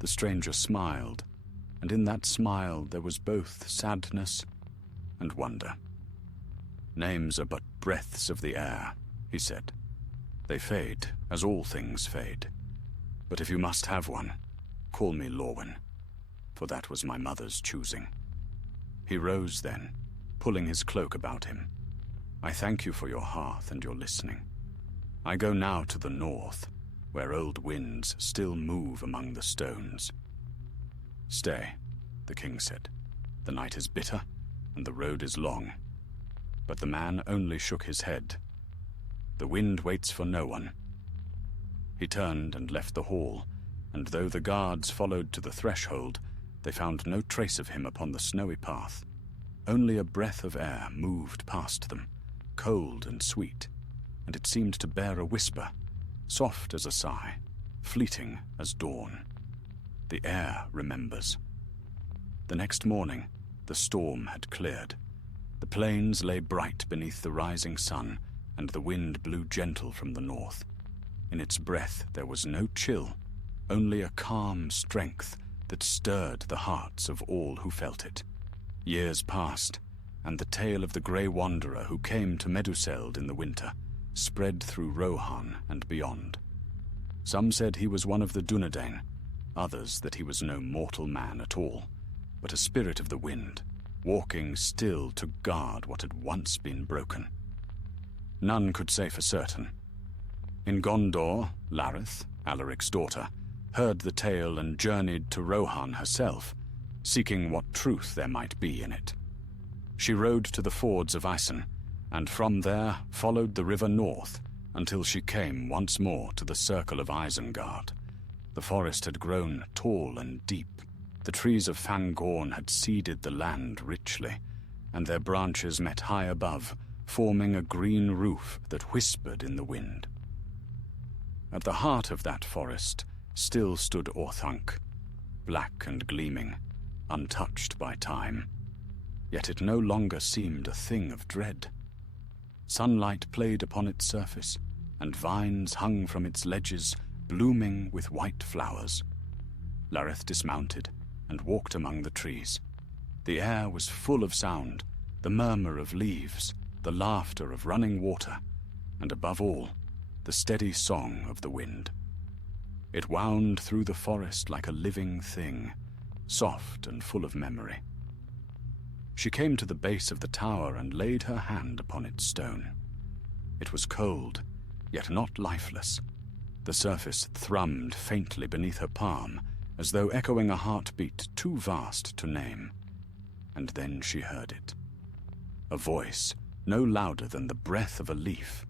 The stranger smiled, and in that smile there was both sadness and wonder. "Names are but breaths of the air," he said. "They fade, as all things fade. But if you must have one, call me Lorwyn, for that was my mother's choosing." He rose then, pulling his cloak about him. "I thank you for your hearth and your listening. I go now to the north, where old winds still move among the stones." "Stay," the king said. "The night is bitter, and the road is long." But the man only shook his head. "The wind waits for no one." He turned and left the hall, and though the guards followed to the threshold, they found no trace of him upon the snowy path. Only a breath of air moved past them, cold and sweet, and it seemed to bear a whisper, soft as a sigh, fleeting as dawn. The air remembers. The next morning, the storm had cleared. The plains lay bright beneath the rising sun, and the wind blew gentle from the north. In its breath there was no chill, only a calm strength that stirred the hearts of all who felt it. Years passed, and the tale of the grey wanderer who came to Meduseld in the winter spread through Rohan and beyond. Some said he was one of the Dunedain, others that he was no mortal man at all, but a spirit of the wind, walking still to guard what had once been broken. None could say for certain. In Gondor, Larith, Alaric's daughter, heard the tale and journeyed to Rohan herself, seeking what truth there might be in it. She rode to the fords of Isen, and from there followed the river north until she came once more to the circle of Isengard. The forest had grown tall and deep. The trees of Fangorn had seeded the land richly, and their branches met high above, forming a green roof that whispered in the wind. At the heart of that forest still stood Orthanc, black and gleaming, untouched by time. Yet it no longer seemed a thing of dread. Sunlight played upon its surface, and vines hung from its ledges, blooming with white flowers. Lareth dismounted and walked among the trees. The air was full of sound, the murmur of leaves, the laughter of running water, and above all, the steady song of the wind. It wound through the forest like a living thing, soft and full of memory. She came to the base of the tower and laid her hand upon its stone. It was cold, yet not lifeless. The surface thrummed faintly beneath her palm, as though echoing a heartbeat too vast to name. And then she heard it. A voice, no louder than the breath of a leaf.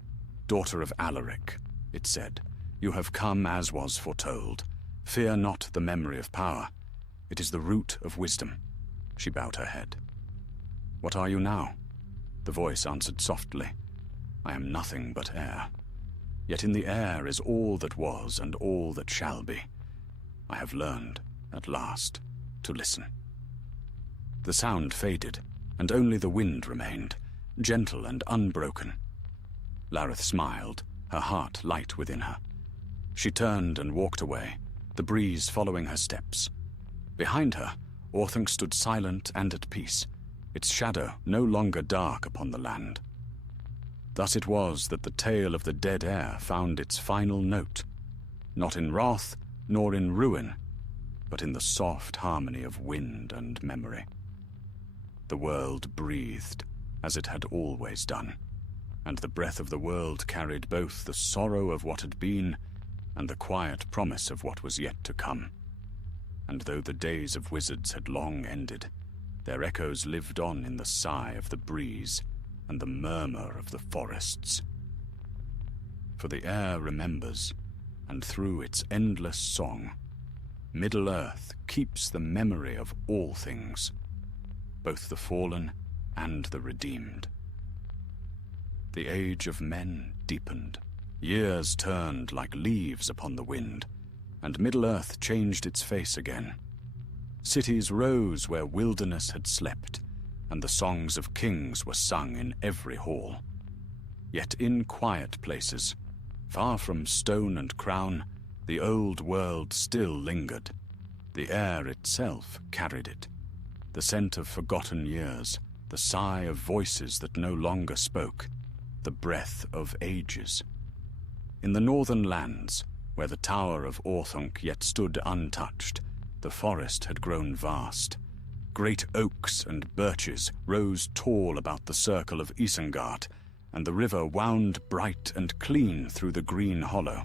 "Daughter of Alaric," it said, "you have come as was foretold. Fear not the memory of power. It is the root of wisdom." She bowed her head. "What are you now?" The voice answered softly. "I am nothing but air. Yet in the air is all that was and all that shall be. I have learned, at last, to listen." The sound faded, and only the wind remained, gentle and unbroken. Lareth smiled, her heart light within her. She turned and walked away, the breeze following her steps. Behind her, Orthanc stood silent and at peace, its shadow no longer dark upon the land. Thus it was that the tale of the dead heir found its final note, not in wrath nor in ruin, but in the soft harmony of wind and memory. The world breathed, as it had always done, and the breath of the world carried both the sorrow of what had been and the quiet promise of what was yet to come. And though the days of wizards had long ended, their echoes lived on in the sigh of the breeze and the murmur of the forests. For the air remembers, and through its endless song, Middle-earth keeps the memory of all things, both the fallen and the redeemed. The age of men deepened, years turned like leaves upon the wind, and Middle-earth changed its face again. Cities rose where wilderness had slept, and the songs of kings were sung in every hall. Yet in quiet places, far from stone and crown, the old world still lingered. The air itself carried it, the scent of forgotten years, the sigh of voices that no longer spoke, the breath of ages. In the northern lands, where the tower of Orthanc yet stood untouched, the forest had grown vast. Great oaks and birches rose tall about the circle of Isengard, and the river wound bright and clean through the green hollow.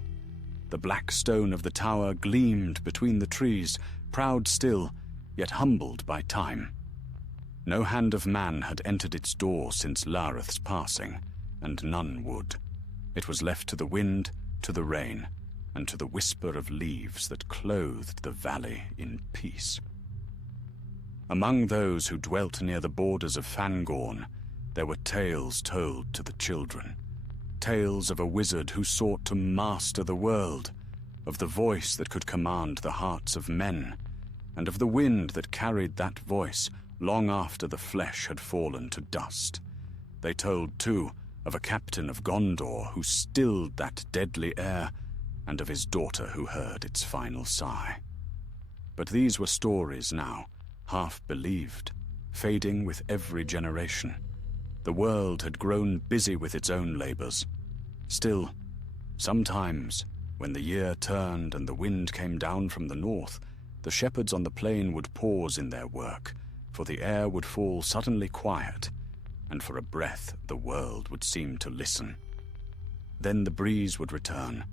The black stone of the tower gleamed between the trees, proud still, yet humbled by time. No hand of man had entered its door since Lareth's passing, and none would. It was left to the wind, to the rain, and to the whisper of leaves that clothed the valley in peace. Among those who dwelt near the borders of Fangorn, there were tales told to the children. Tales of a wizard who sought to master the world, of the voice that could command the hearts of men, and of the wind that carried that voice long after the flesh had fallen to dust. They told, too, of a captain of Gondor who stilled that deadly air, and of his daughter who heard its final sigh. But these were stories now, half believed, fading with every generation. The world had grown busy with its own labors. Still, sometimes, when the year turned and the wind came down from the north, the shepherds on the plain would pause in their work, for the air would fall suddenly quiet, and for a breath the world would seem to listen. Then the breeze would return,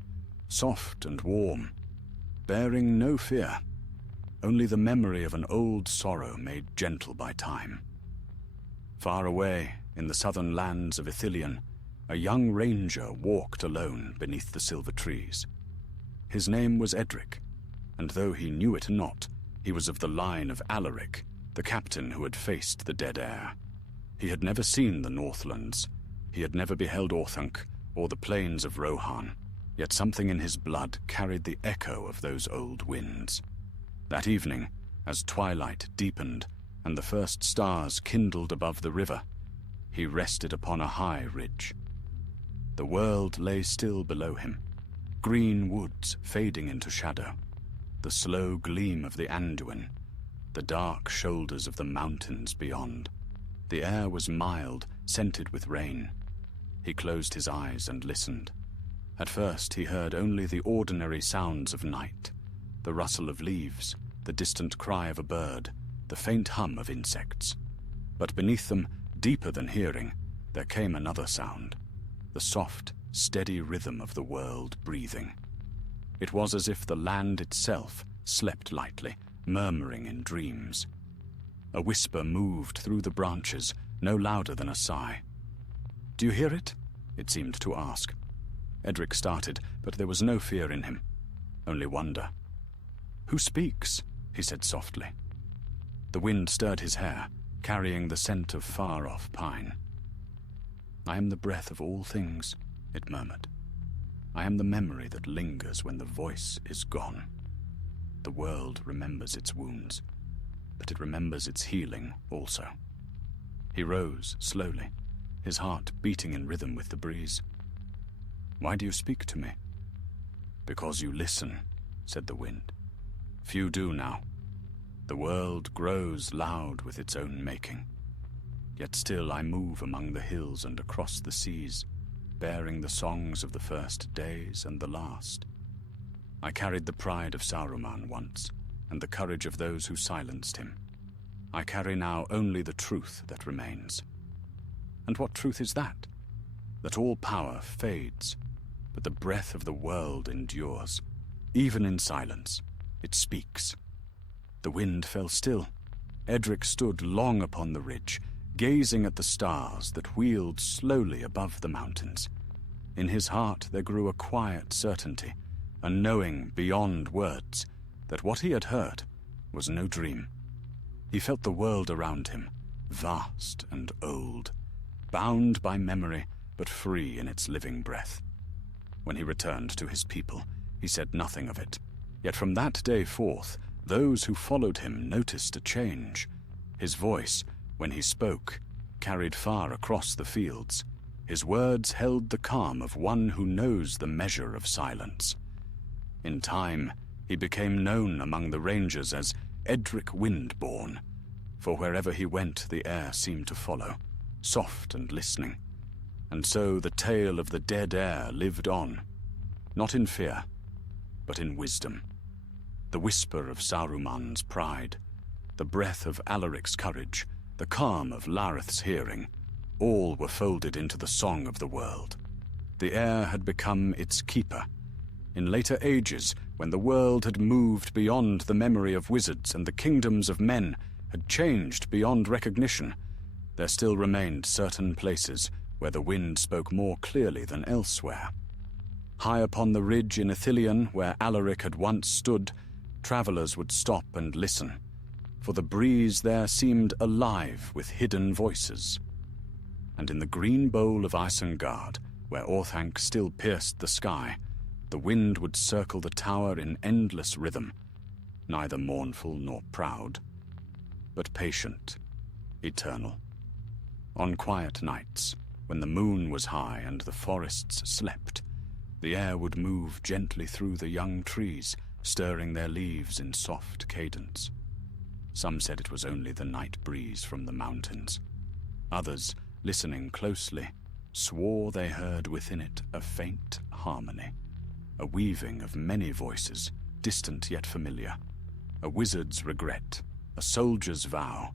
soft and warm, bearing no fear, only the memory of an old sorrow made gentle by time. Far away, in the southern lands of Ithilien, a young ranger walked alone beneath the silver trees. His name was Edric, and though he knew it not, he was of the line of Alaric, the captain who had faced the dead heir. He had never seen the Northlands. He had never beheld Orthanc or the plains of Rohan, yet something in his blood carried the echo of those old winds. That evening, as twilight deepened and the first stars kindled above the river, he rested upon a high ridge. The world lay still below him, green woods fading into shadow, the slow gleam of the Anduin, the dark shoulders of the mountains beyond. The air was mild, scented with rain. He closed his eyes and listened. At first he heard only the ordinary sounds of night, the rustle of leaves, the distant cry of a bird, the faint hum of insects. But beneath them, deeper than hearing, there came another sound, the soft, steady rhythm of the world breathing. It was as if the land itself slept lightly, murmuring in dreams. A whisper moved through the branches, no louder than a sigh. "Do you hear it?" it seemed to ask. Edric started, but there was no fear in him, only wonder. "Who speaks?" he said softly. The wind stirred his hair, carrying the scent of far-off pine. "I am the breath of all things," it murmured. "I am the memory that lingers when the voice is gone. The world remembers its wounds, but it remembers its healing also." He rose slowly, his heart beating in rhythm with the breeze. "Why do you speak to me?" "Because you listen," said the wind. "Few do now. The world grows loud with its own making. Yet still I move among the hills and across the seas, bearing the songs of the first days and the last. I carried the pride of Saruman once, and the courage of those who silenced him. I carry now only the truth that remains." "And what truth is that?" "That all power fades, but the breath of the world endures. Even in silence, it speaks." The wind fell still. Edric stood long upon the ridge, gazing at the stars that wheeled slowly above the mountains. In his heart there grew a quiet certainty, a knowing beyond words, that what he had heard was no dream. He felt the world around him, vast and old, bound by memory but free in its living breath. When he returned to his people, he said nothing of it. Yet from that day forth, those who followed him noticed a change. His voice, when he spoke, carried far across the fields. His words held the calm of one who knows the measure of silence. In time, he became known among the rangers as Edric Windborn, for wherever he went the air seemed to follow, soft and listening. And so the tale of the dead heir lived on, not in fear, but in wisdom. The whisper of Saruman's pride, the breath of Alaric's courage, the calm of Lareth's hearing, all were folded into the song of the world. The air had become its keeper. In later ages, when the world had moved beyond the memory of wizards and the kingdoms of men had changed beyond recognition, there still remained certain places where the wind spoke more clearly than elsewhere. High upon the ridge in Ithilien, where Alaric had once stood, travelers would stop and listen, for the breeze there seemed alive with hidden voices. And in the green bowl of Isengard, where Orthanc still pierced the sky, the wind would circle the tower in endless rhythm, neither mournful nor proud, but patient, eternal. On quiet nights, when the moon was high and the forests slept, the air would move gently through the young trees, stirring their leaves in soft cadence. Some said it was only the night breeze from the mountains. Others, listening closely, swore they heard within it a faint harmony, a weaving of many voices, distant yet familiar, a wizard's regret, a soldier's vow,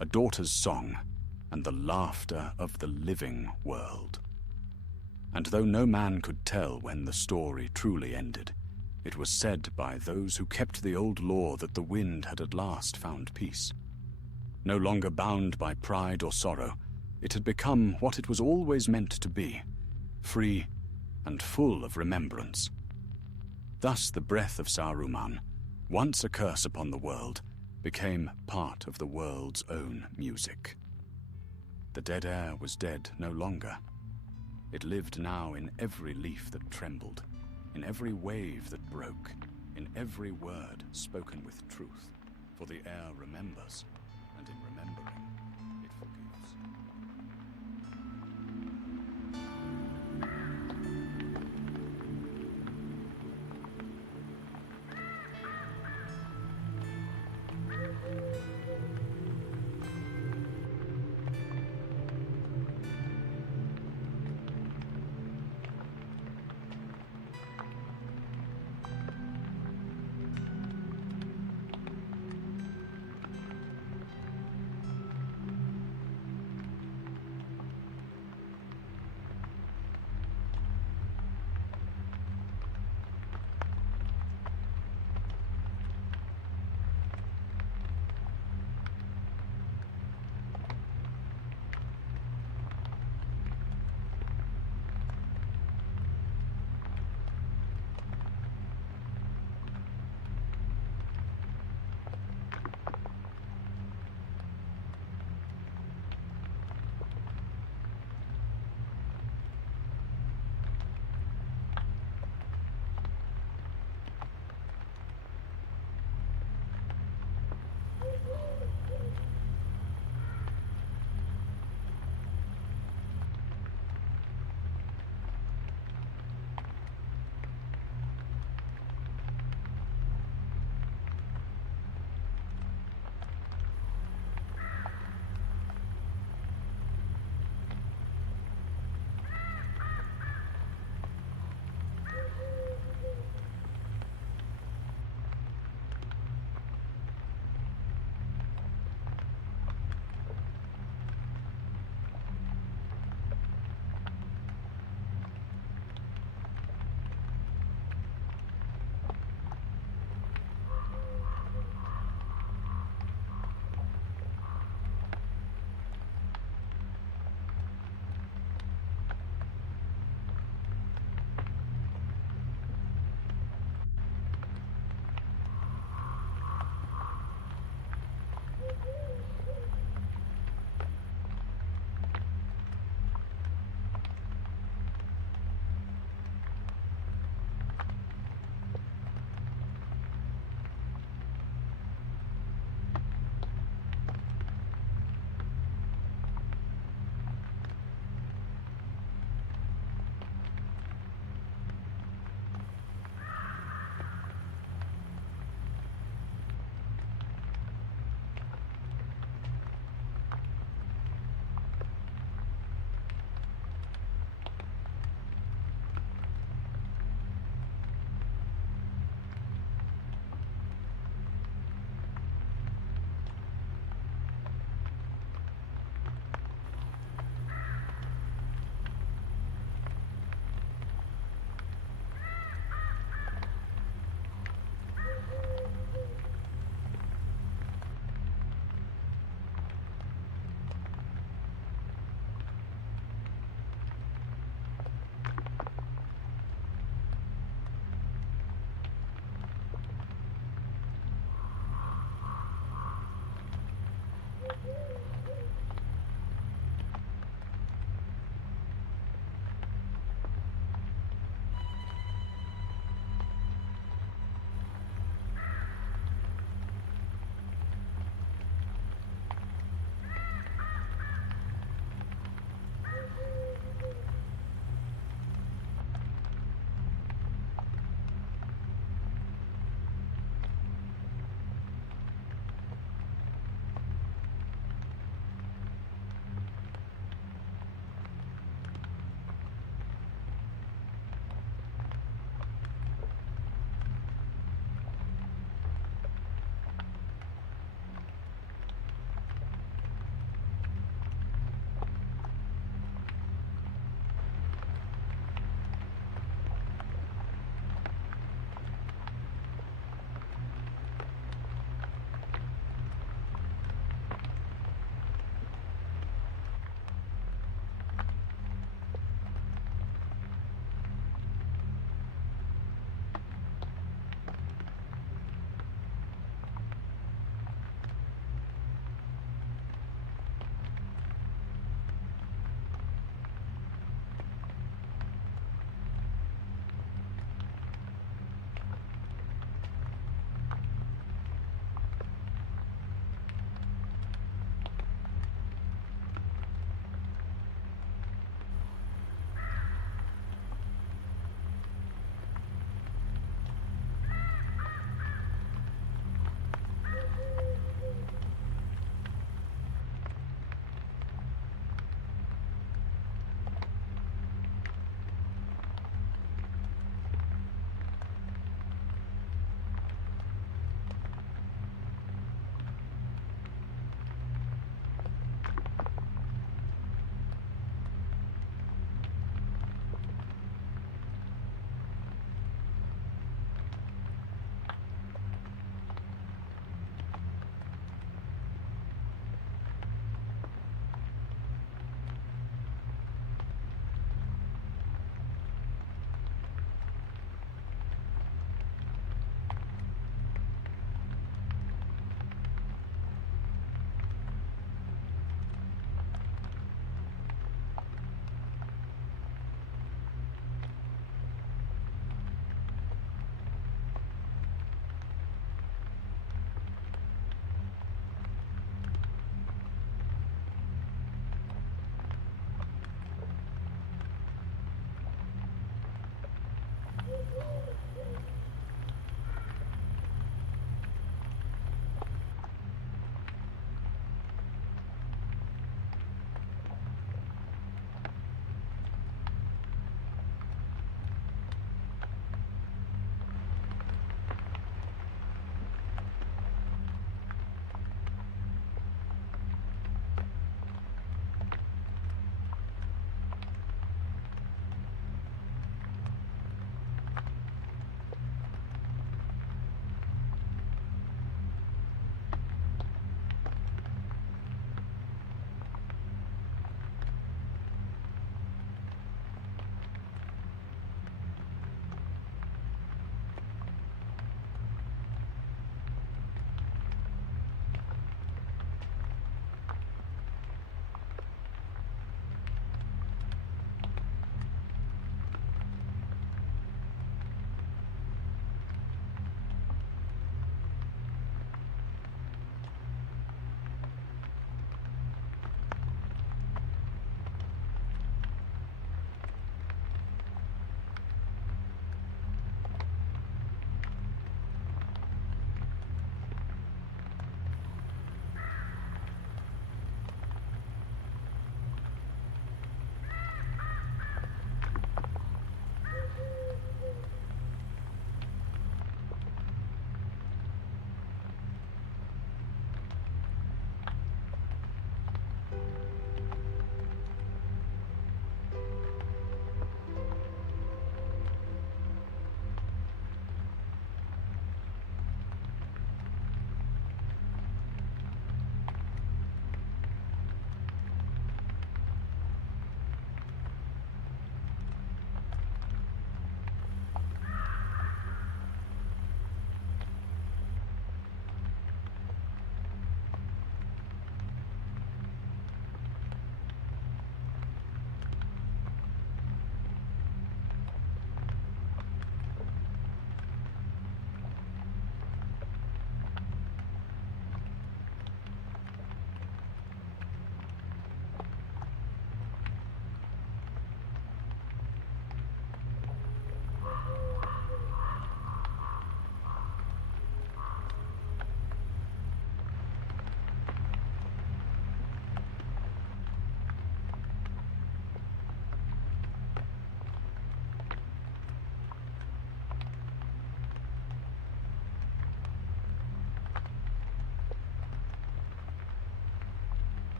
a daughter's song, and the laughter of the living world. And though no man could tell when the story truly ended, it was said by those who kept the old law that the wind had at last found peace. No longer bound by pride or sorrow, It had become what it was always meant to be, free and full of remembrance. Thus the breath of Saruman, once a curse upon the world, became part of the world's own music. The dead air was dead no longer. It lived now in every leaf that trembled, in every wave that broke, in every word spoken with truth, for the air remembers, and in remembering, it forgives.